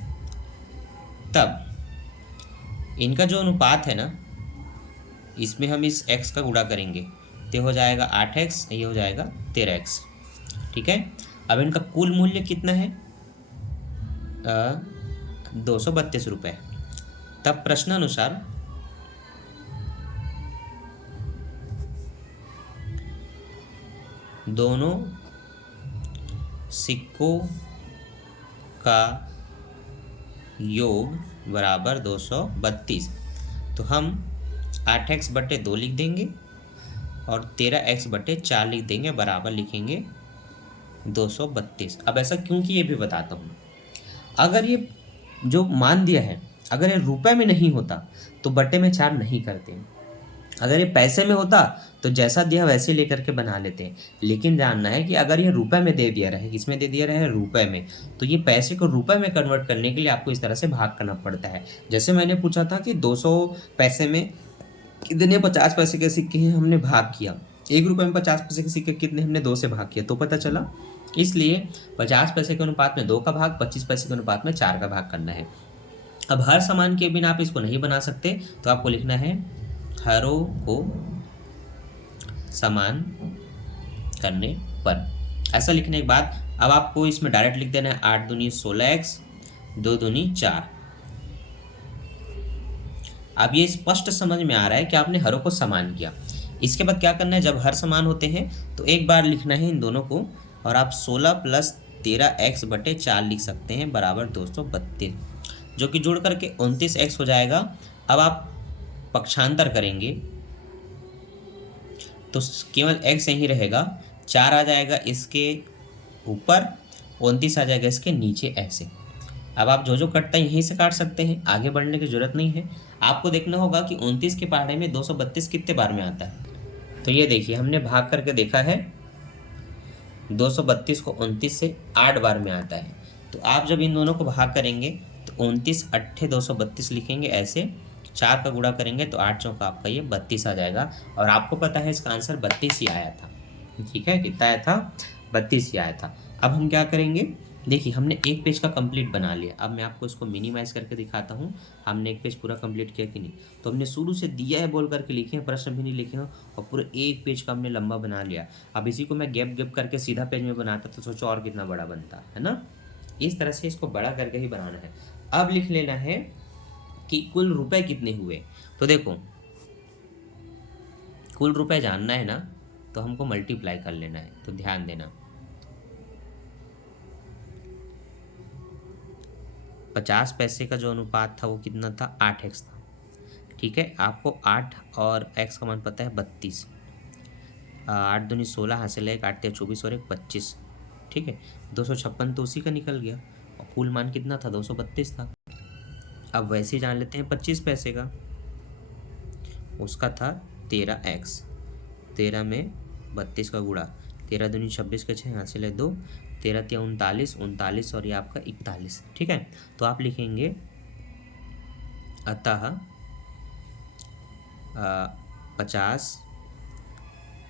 तब इनका जो अनुपात है ना, इसमें हम इस x का गुणा करेंगे तो हो जाएगा 8x, ये हो जाएगा 13x। ठीक है। अब इनका कुल मूल्य कितना है, 232 रुपये। तब प्रश्नानुसार दोनों सिक्कों का योग बराबर 232। तो हम 8x बटे 2 लिख देंगे और 13x बटे 4 लिख देंगे, बराबर लिखेंगे 232। अब ऐसा क्यों कि ये भी बताता हूँ। अगर ये जो मान दिया है, अगर ये रुपए में नहीं होता तो बटे में 4 नहीं करते। अगर ये पैसे में होता तो जैसा दिया वैसे लेकर के बना लेते हैं। लेकिन जानना है कि अगर ये रुपए में दे दिया रहे, किसमें दे दिया रहे, रुपए में, तो ये पैसे को रुपए में कन्वर्ट करने के लिए आपको इस तरह से भाग करना पड़ता है। जैसे मैंने पूछा था कि 200 पैसे में कितने 50 पैसे के सिक्के हैं, हमने भाग किया। 1 रुपये में 50 पैसे के सिक्के कितने, हमने 2 से भाग किया तो पता चला। इसलिए 50 पैसे के अनुपात में 2 का भाग, 25 पैसे के अनुपात में 4 का भाग करना है। अब हर सामान के बिना आप इसको नहीं बना सकते, तो आपको लिखना है हरों को समान करने पर। ऐसा लिखने के बाद अब आपको इसमें डायरेक्ट लिख देना है 8 दूनी 16x, 2 दूनी 4। अब ये स्पष्ट समझ में आ रहा है कि आपने हरों को समान किया। इसके बाद क्या करना है, जब हर समान होते हैं तो एक बार लिखना है इन दोनों को, और आप 16 + 13x बटे 4 लिख सकते हैं, बराबर 232, जो कि जोड़ करके 29x हो जाएगा। अब आप पक्षांतर करेंगे तो केवल x यही रहेगा, 4 आ जाएगा इसके ऊपर, 29 आ जाएगा इसके नीचे, ऐसे। अब आप जो कटता है यहीं से काट सकते हैं, आगे बढ़ने की जरूरत नहीं है। आपको देखना होगा कि 29 के पहाड़े में 232 कितने बार में आता है। तो ये देखिए, हमने भाग करके देखा है, 232 को 29 से 8 बार में आता है। तो आप जब इन दोनों को भाग करेंगे तो 29 8 232 लिखेंगे ऐसे, 4 का गुणा करेंगे तो 8 चौका आपका ये 32 आ जाएगा। और आपको पता है इसका आंसर 32 ही आया था। ठीक है, कितना आया था, 32 ही आया था। अब हम क्या करेंगे, देखिए हमने एक पेज का कंप्लीट बना लिया। अब मैं आपको इसको मिनिमाइज करके दिखाता हूँ, हमने एक पेज पूरा कंप्लीट किया कि नहीं। तो हमने शुरू से दिया है बोल करके लिखे हैं, प्रश्न भी नहीं लिखे हैं, और पूरे एक पेज का हमने लंबा बना लिया। अब इसी को मैं गैप गैप करके सीधा पेज में बनाता तो सोचो और कितना बड़ा बनता है ना। इस तरह से इसको बड़ा करके ही बनाना है। अब लिख लेना है कि कुल रुपए कितने हुए। तो देखो, कुल रुपए जानना है ना, तो हमको मल्टीप्लाई कर लेना है। तो ध्यान देना, 50 पैसे का जो अनुपात था वो कितना था, 8x था। ठीक है, आपको 8 और x का मान पता है 32, 8 दूनी 16 हासिल है, 8 × 24 और 1 25। ठीक है, 256 तो उसी का निकल गया, और कुल मान कितना था, 232 था। अब वैसे ही जान लेते हैं 25 पैसे का, उसका था 13x, 13 में 32 का गुणा, 13 दूनी 26 के 6 हासिल है 2, 13 × 39, 39 और ये आपका 41। ठीक है, तो आप लिखेंगे अतः 50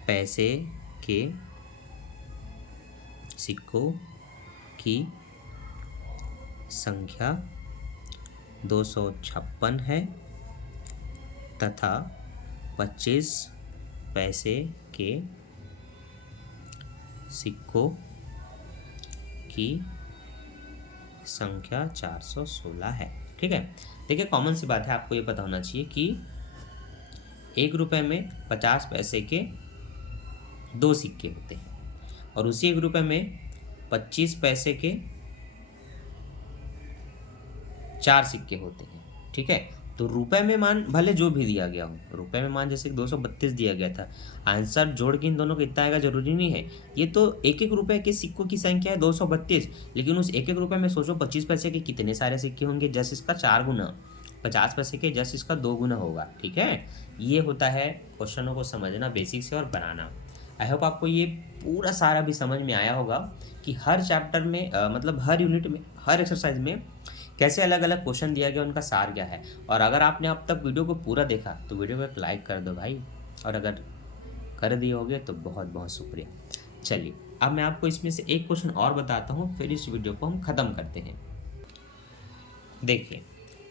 पैसे के सिक्कों की संख्या 256 है तथा 25 पैसे के सिक्कों की संख्या 416 है। ठीक है, देखिए कॉमन सी बात है, आपको ये पता होना चाहिए कि 1 रुपये में 50 पैसे के 2 सिक्के होते हैं और उसी 1 रुपये में 25 पैसे के 4 सिक्के होते हैं। ठीक है, तो रुपए में मान भले जो भी दिया गया हो, रुपए में मान जैसे 232 दिया गया था, आंसर जोड़ के इन दोनों का इतना आएगा जरूरी नहीं है। ये तो 1-1 रुपए के सिक्कों की संख्या है 232, लेकिन उस 1-1 रुपए में सोचो 25 पैसे के कितने सारे सिक्के होंगे, जस्ट इसका 4 गुना, 50 पैसे के जस्ट इसका 2 गुना होगा। ठीक है, ये होता है क्वेश्चनों को समझना बेसिक से और बनाना। आई होप आपको ये पूरा सारा भी समझ में आया होगा कि हर चैप्टर में मतलब हर यूनिट में, हर एक्सरसाइज में कैसे अलग अलग क्वेश्चन दिया गया, उनका सार क्या है। और अगर आपने अब तक वीडियो को पूरा देखा तो वीडियो को एक लाइक कर दो भाई, और अगर कर दिए होगे तो बहुत बहुत शुक्रिया। चलिए अब मैं आपको इसमें से एक क्वेश्चन और बताता हूँ, फिर इस वीडियो को हम ख़त्म करते हैं। देखिए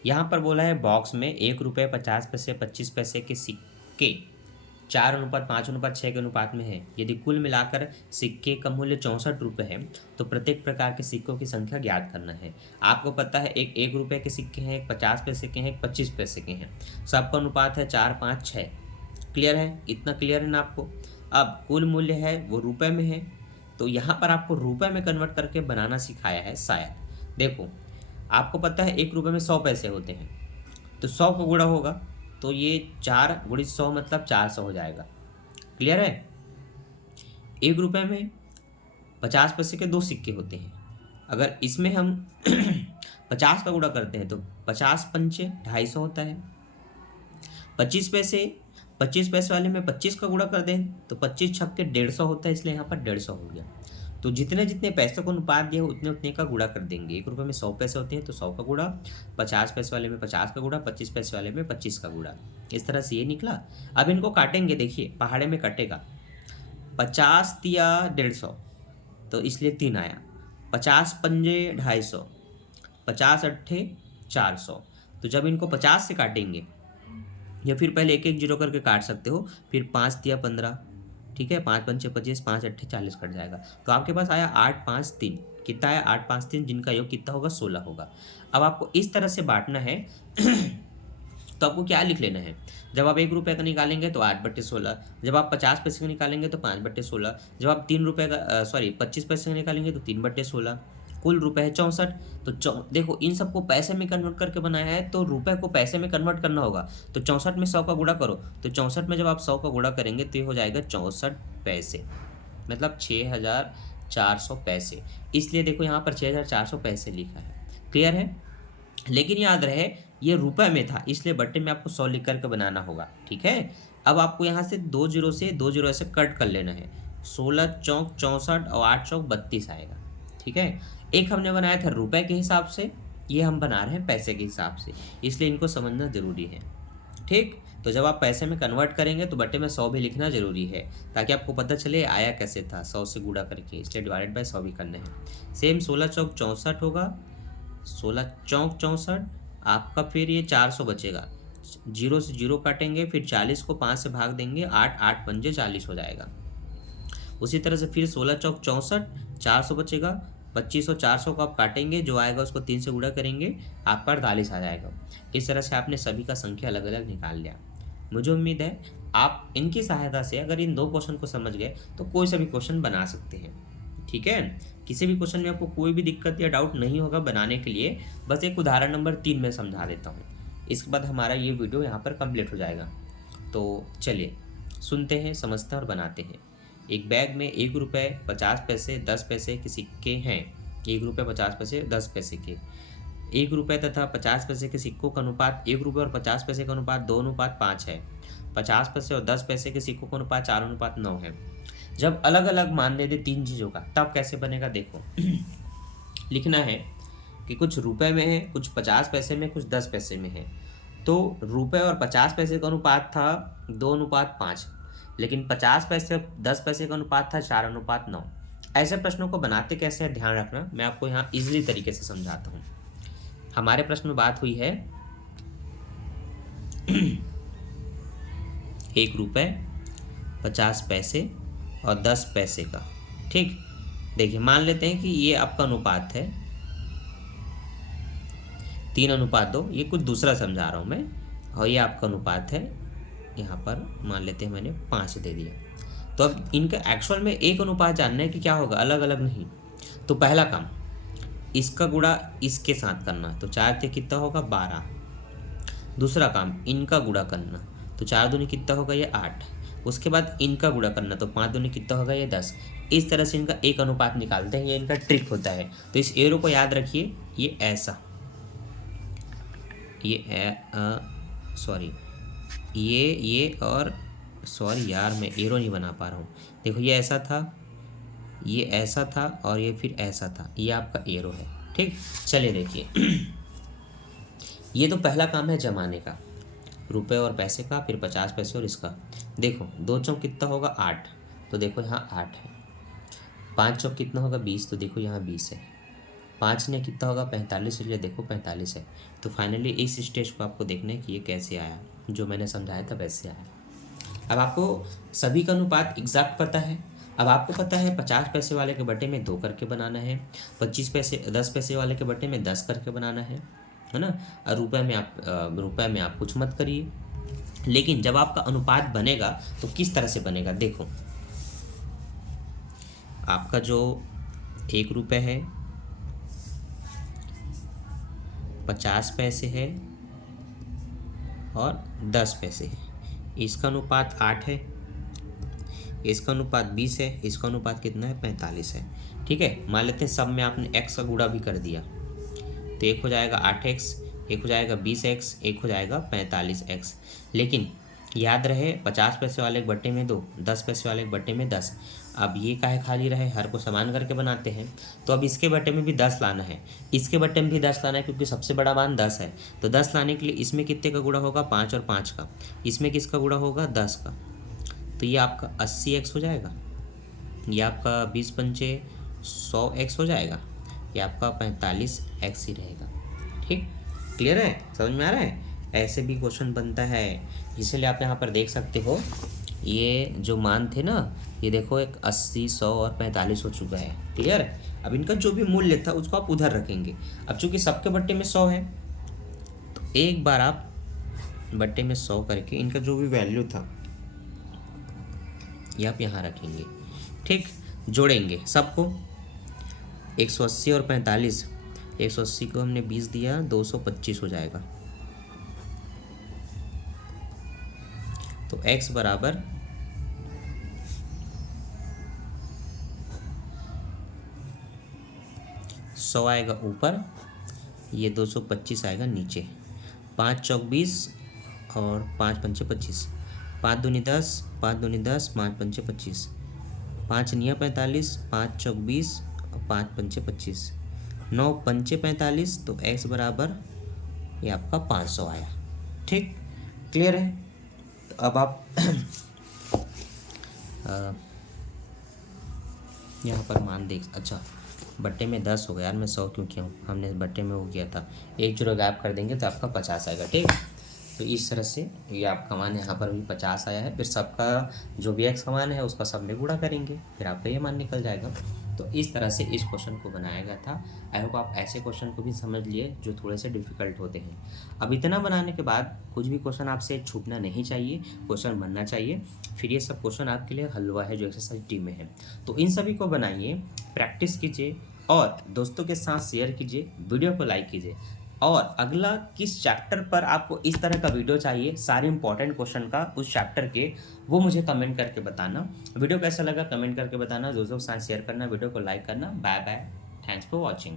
यहाँ पर बोला है बॉक्स में 1 रुपये 50 पैसे 25 पैसे के सिक्के 4:5:6 के अनुपात में है। यदि कुल मिलाकर सिक्के का मूल्य 64 रुपये है तो प्रत्येक प्रकार के सिक्कों की संख्या ज्ञात करना है। आपको पता है एक 1 रुपये के सिक्के हैं, एक 50 पैसे के हैं, एक 25 पैसे के हैं, सबका अनुपात है 4:5:6। क्लियर है, इतना क्लियर है ना आपको। अब कुल मूल्य है वो रुपये में है, तो यहाँ पर आपको रुपये में कन्वर्ट करके बनाना सिखाया है शायद। देखो आपको पता है 1 रुपये में 100 पैसे होते हैं, तो 100 का गुणा होगा तो ये 4 × 100 मतलब 400 हो जाएगा। क्लियर है। 1 रुपये में 50 पैसे के 2 सिक्के होते हैं, अगर इसमें हम 50 का गुणा करते हैं तो 50 पंचे 250 होता है। 25 पैसे वाले में 25 का गुणा कर दें तो 25 छक्के 150 होता है, इसलिए यहाँ पर 150 हो गया। तो जितने जितने पैसे को अनुपात दिया उतने उतने का गुणा कर देंगे। 1 रुपये में 100 पैसे होते हैं तो 100 का गुणा, 50 पैसे वाले में 50 का गुणा, 25 पैसे वाले में 25 का गुणा। इस तरह से ये निकला। अब इनको काटेंगे, देखिए पहाड़े में कटेगा। 50 दिया 150 तो इसलिए 3 आया, 50 पंजे 250, 50 अट्ठे 400। तो जब इनको 50 से काटेंगे, या फिर पहले एक एक जीरो करके काट सकते हो, फिर 5 दिया 15, ठीक है, 5 पंचे 25, 5 अट्ठे 40 कट जाएगा। तो आपके पास आया 8 5 3, कितना आया 8 5 3, जिनका योग कितना होगा 16 होगा। अब आपको इस तरह से बांटना है तो आपको क्या लिख लेना है, जब आप 1 रुपये का निकालेंगे तो 8/16, जब आप 50 पैसे का निकालेंगे तो 5/16, जब आप 3 रुपये का 25 पैसे का निकालेंगे तो 3/16। कुल रुपए है 64। तो देखो इन सबको पैसे में कन्वर्ट करके बनाया है, तो रुपए को पैसे में कन्वर्ट करना होगा। तो 64 में 100 का गुणा करो, तो 64 में जब आप 100 का गुणा करेंगे तो ये हो जाएगा 64 पैसे, मतलब 6400 पैसे। इसलिए देखो यहाँ पर 6400 पैसे लिखा है। क्लियर है, लेकिन याद रहे ये रुपए में था, इसलिए बट्टे में आपको 100 लिख करके बनाना होगा। ठीक है, अब आपको यहाँ से 2 जीरो से 2 जीरो ऐसे कट कर लेना है। 16 चौक 64 और 8 चौक 32 आएगा। ठीक है, एक हमने बनाया था रुपए के हिसाब से, ये हम बना रहे हैं पैसे के हिसाब से, इसलिए इनको समझना जरूरी है। ठीक, तो जब आप पैसे में कन्वर्ट करेंगे तो बट्टे में 100 भी लिखना जरूरी है, ताकि आपको पता चले आया कैसे था। 100 से गुणा करके, इसलिए डिवाइडेड बाय 100 भी करना है। सेम 16 चौक 64 होगा, 16 चौक 64 आपका, फिर ये 400 बचेगा। 0 से 0 काटेंगे, फिर 40 को 5 से भाग देंगे, 8 8 पंजे 40 हो जाएगा। उसी तरह से फिर 16 चौक 64, 400 बचेगा। 25 और 400 को आप काटेंगे, जो आएगा उसको 3 से गुणा करेंगे, आपका 48 आ जाएगा। इस तरह से आपने सभी का संख्या अलग अलग निकाल लिया। मुझे उम्मीद है आप इनकी सहायता से अगर इन 2 क्वेश्चन को समझ गए तो कोई सा भी क्वेश्चन बना सकते हैं। ठीक है, किसी भी क्वेश्चन में आपको कोई भी दिक्कत या डाउट नहीं होगा बनाने के लिए। बस एक उदाहरण नंबर 3 में समझा देता हूँ, इसके बाद हमारा ये वीडियो यहाँ पर कंप्लीट हो जाएगा। तो चलिए सुनते हैं, समझते हैं और बनाते हैं। एक बैग में 1 रुपये 50 पैसे 10 पैसे के सिक्के हैं। 1 रुपये 50 पैसे 10 पैसे के, 1 रुपये तथा 50 पैसे के सिक्कों का अनुपात 1 रुपये और 50 पैसे का अनुपात 2:5 है। 50 पैसे और 10 पैसे के सिक्कों का अनुपात 4:9 है। जब अलग अलग मान दे दे 3 चीज़ों का, तब कैसे बनेगा देखो। लिखना है कि कुछ रुपए में है, कुछ 50 पैसे में, कुछ 10 पैसे में है। तो रुपए और 50 पैसे का अनुपात था 2:5, लेकिन 50 पैसे 10 पैसे का अनुपात था 4:9। ऐसे प्रश्नों को बनाते कैसे है ध्यान रखना, मैं आपको यहाँ इजीली तरीके से समझाता हूँ। हमारे प्रश्न में बात हुई है 1 रुपये 50 पैसे और 10 पैसे का। ठीक, देखिए मान लेते हैं कि ये आपका अनुपात है 3:2, ये कुछ दूसरा समझा रहा हूँ मैं, और ये आपका अनुपात है, यहाँ पर मान लेते हैं मैंने 5 दे दिया। तो अब इनका एक्चुअल में एक अनुपात जानना है कि क्या होगा, अलग अलग नहीं। तो पहला काम इसका गुणा इसके साथ करना, तो 4 से कितना होगा 12। दूसरा काम इनका गुणा करना, तो 4 दूनी कितना होगा ये 8। उसके बाद इनका गुणा करना, तो 5 दूनी कितना होगा ये 10। इस तरह से इनका एक अनुपात निकालते हैं, ये इनका ट्रिक होता है। तो इस एरो को याद रखिए, ये ऐसा, ये सॉरी ये और सॉरी यार मैं एरो नहीं बना पा रहा हूँ। देखो ये ऐसा था, ये ऐसा था और ये फिर ऐसा था, ये आपका एरो है। ठीक, चलिए देखिए ये तो पहला काम है जमाने का, रुपए और पैसे का, फिर 50 पैसे और इसका। देखो 2 चौक कितना होगा 8, तो देखो यहाँ 8 है। 5 चौक कितना होगा 20, तो देखो यहाँ 20 है। 5 ने कितना होगा 45, इसलिए देखो 45 है। तो फाइनली इस स्टेज को आपको देखना है कि ये कैसे आया, जो मैंने समझाया था वैसे आया। अब आपको सभी का अनुपात एग्जैक्ट पता है। अब आपको पता है 50 पैसे वाले के बटे में 2 करके बनाना है, 10 पैसे वाले के बटे में 10 करके बनाना है ना। और रुपए में आप कुछ मत करिए। लेकिन जब आपका अनुपात बनेगा तो किस तरह से बनेगा, देखो आपका जो 1 रुपये है 50 पैसे है और 10 पैसे है, इसका अनुपात 8 है, इसका अनुपात 20 है, इसका अनुपात कितना है 45 है। ठीक है, मान लेते हैं सब में आपने x का गुणा भी कर दिया, तो एक हो जाएगा 8x, एक हो जाएगा 20x, एक हो जाएगा 45x। लेकिन याद रहे 50 पैसे वाले के बट्टे में 2, 10 पैसे वाले के बट्टे में 10। अब ये काहे खाली रहे, हर को समान करके बनाते हैं। तो अब इसके बट्टे में भी 10 लाना है, इसके बट्टे में भी 10 लाना है, क्योंकि सबसे बड़ा मान 10 है। तो 10 लाने के लिए इसमें कितने का गुणा होगा 5 और 5 का, इसमें किसका गुणा होगा 10 का। तो ये आपका 80x हो जाएगा, ये आपका 20 पंचे 100x हो जाएगा, ये आपका 45x ही रहेगा। ठीक, क्लियर है, समझ में आ रहा है। ऐसे भी क्वेश्चन बनता है, इसीलिए आप यहाँ पर देख सकते हो ये जो मान थे ना, ये देखो एक 80, 100 और 45 हो चुका है। क्लियर है। अब इनका जो भी मूल्य था उसको आप उधर रखेंगे। अब चूंकि सबके बट्टे में 100 है, तो एक बार आप बट्टे में 100 करके इनका जो भी वैल्यू था ये आप यहाँ रखेंगे। ठीक, जोड़ेंगे सबको, 180 और 45, 180 को हमने 20 दिया, 225 हो जाएगा। तो x बराबर 100 आएगा ऊपर, ये 225 आएगा नीचे। 5 चौक 20 और 5 पंचे 25, 5 दूनी 10, 5 दूनी 10, 5 पंचे 25, 5 निया 45, 5 चौक 20 और 5 पंचे 25, 9 पंचे 45। तो x बराबर ये आपका 500 आया। ठीक, क्लियर है। तो अब आप यहाँ पर मान देख, अच्छा बट्टे में 10 हो गया यार, मैं 100 क्यों किया हूँ, हमने बट्टे में वो किया था, एक जीरो गैप कर देंगे तो आपका 50 आएगा। ठीक, तो इस तरह से ये आपका मान यहाँ पर भी 50 आया है। फिर सबका जो भी x का मान है उसका सब में गुणा करेंगे, फिर आपका ये मान निकल जाएगा। तो इस तरह से इस क्वेश्चन को बनाया गया था। आई होप आप ऐसे क्वेश्चन को भी समझ लिए जो थोड़े से डिफिकल्ट होते हैं। अब इतना बनाने के बाद कुछ भी क्वेश्चन आपसे छूटना नहीं चाहिए, क्वेश्चन बनना चाहिए। फिर ये सब क्वेश्चन आपके लिए हलवा है जो एक्सरसाइज टी में है। तो इन सभी को बनाइए, प्रैक्टिस कीजिए और दोस्तों के साथ शेयर कीजिए, वीडियो को लाइक कीजिए। और अगला किस चैप्टर पर आपको इस तरह का वीडियो चाहिए, सारे इंपॉर्टेंट क्वेश्चन का उस चैप्टर के, वो मुझे कमेंट करके बताना। वीडियो कैसा लगा कमेंट करके बताना, दोस्तों के साथ शेयर करना, वीडियो को लाइक करना। Bye bye, thanks for watching.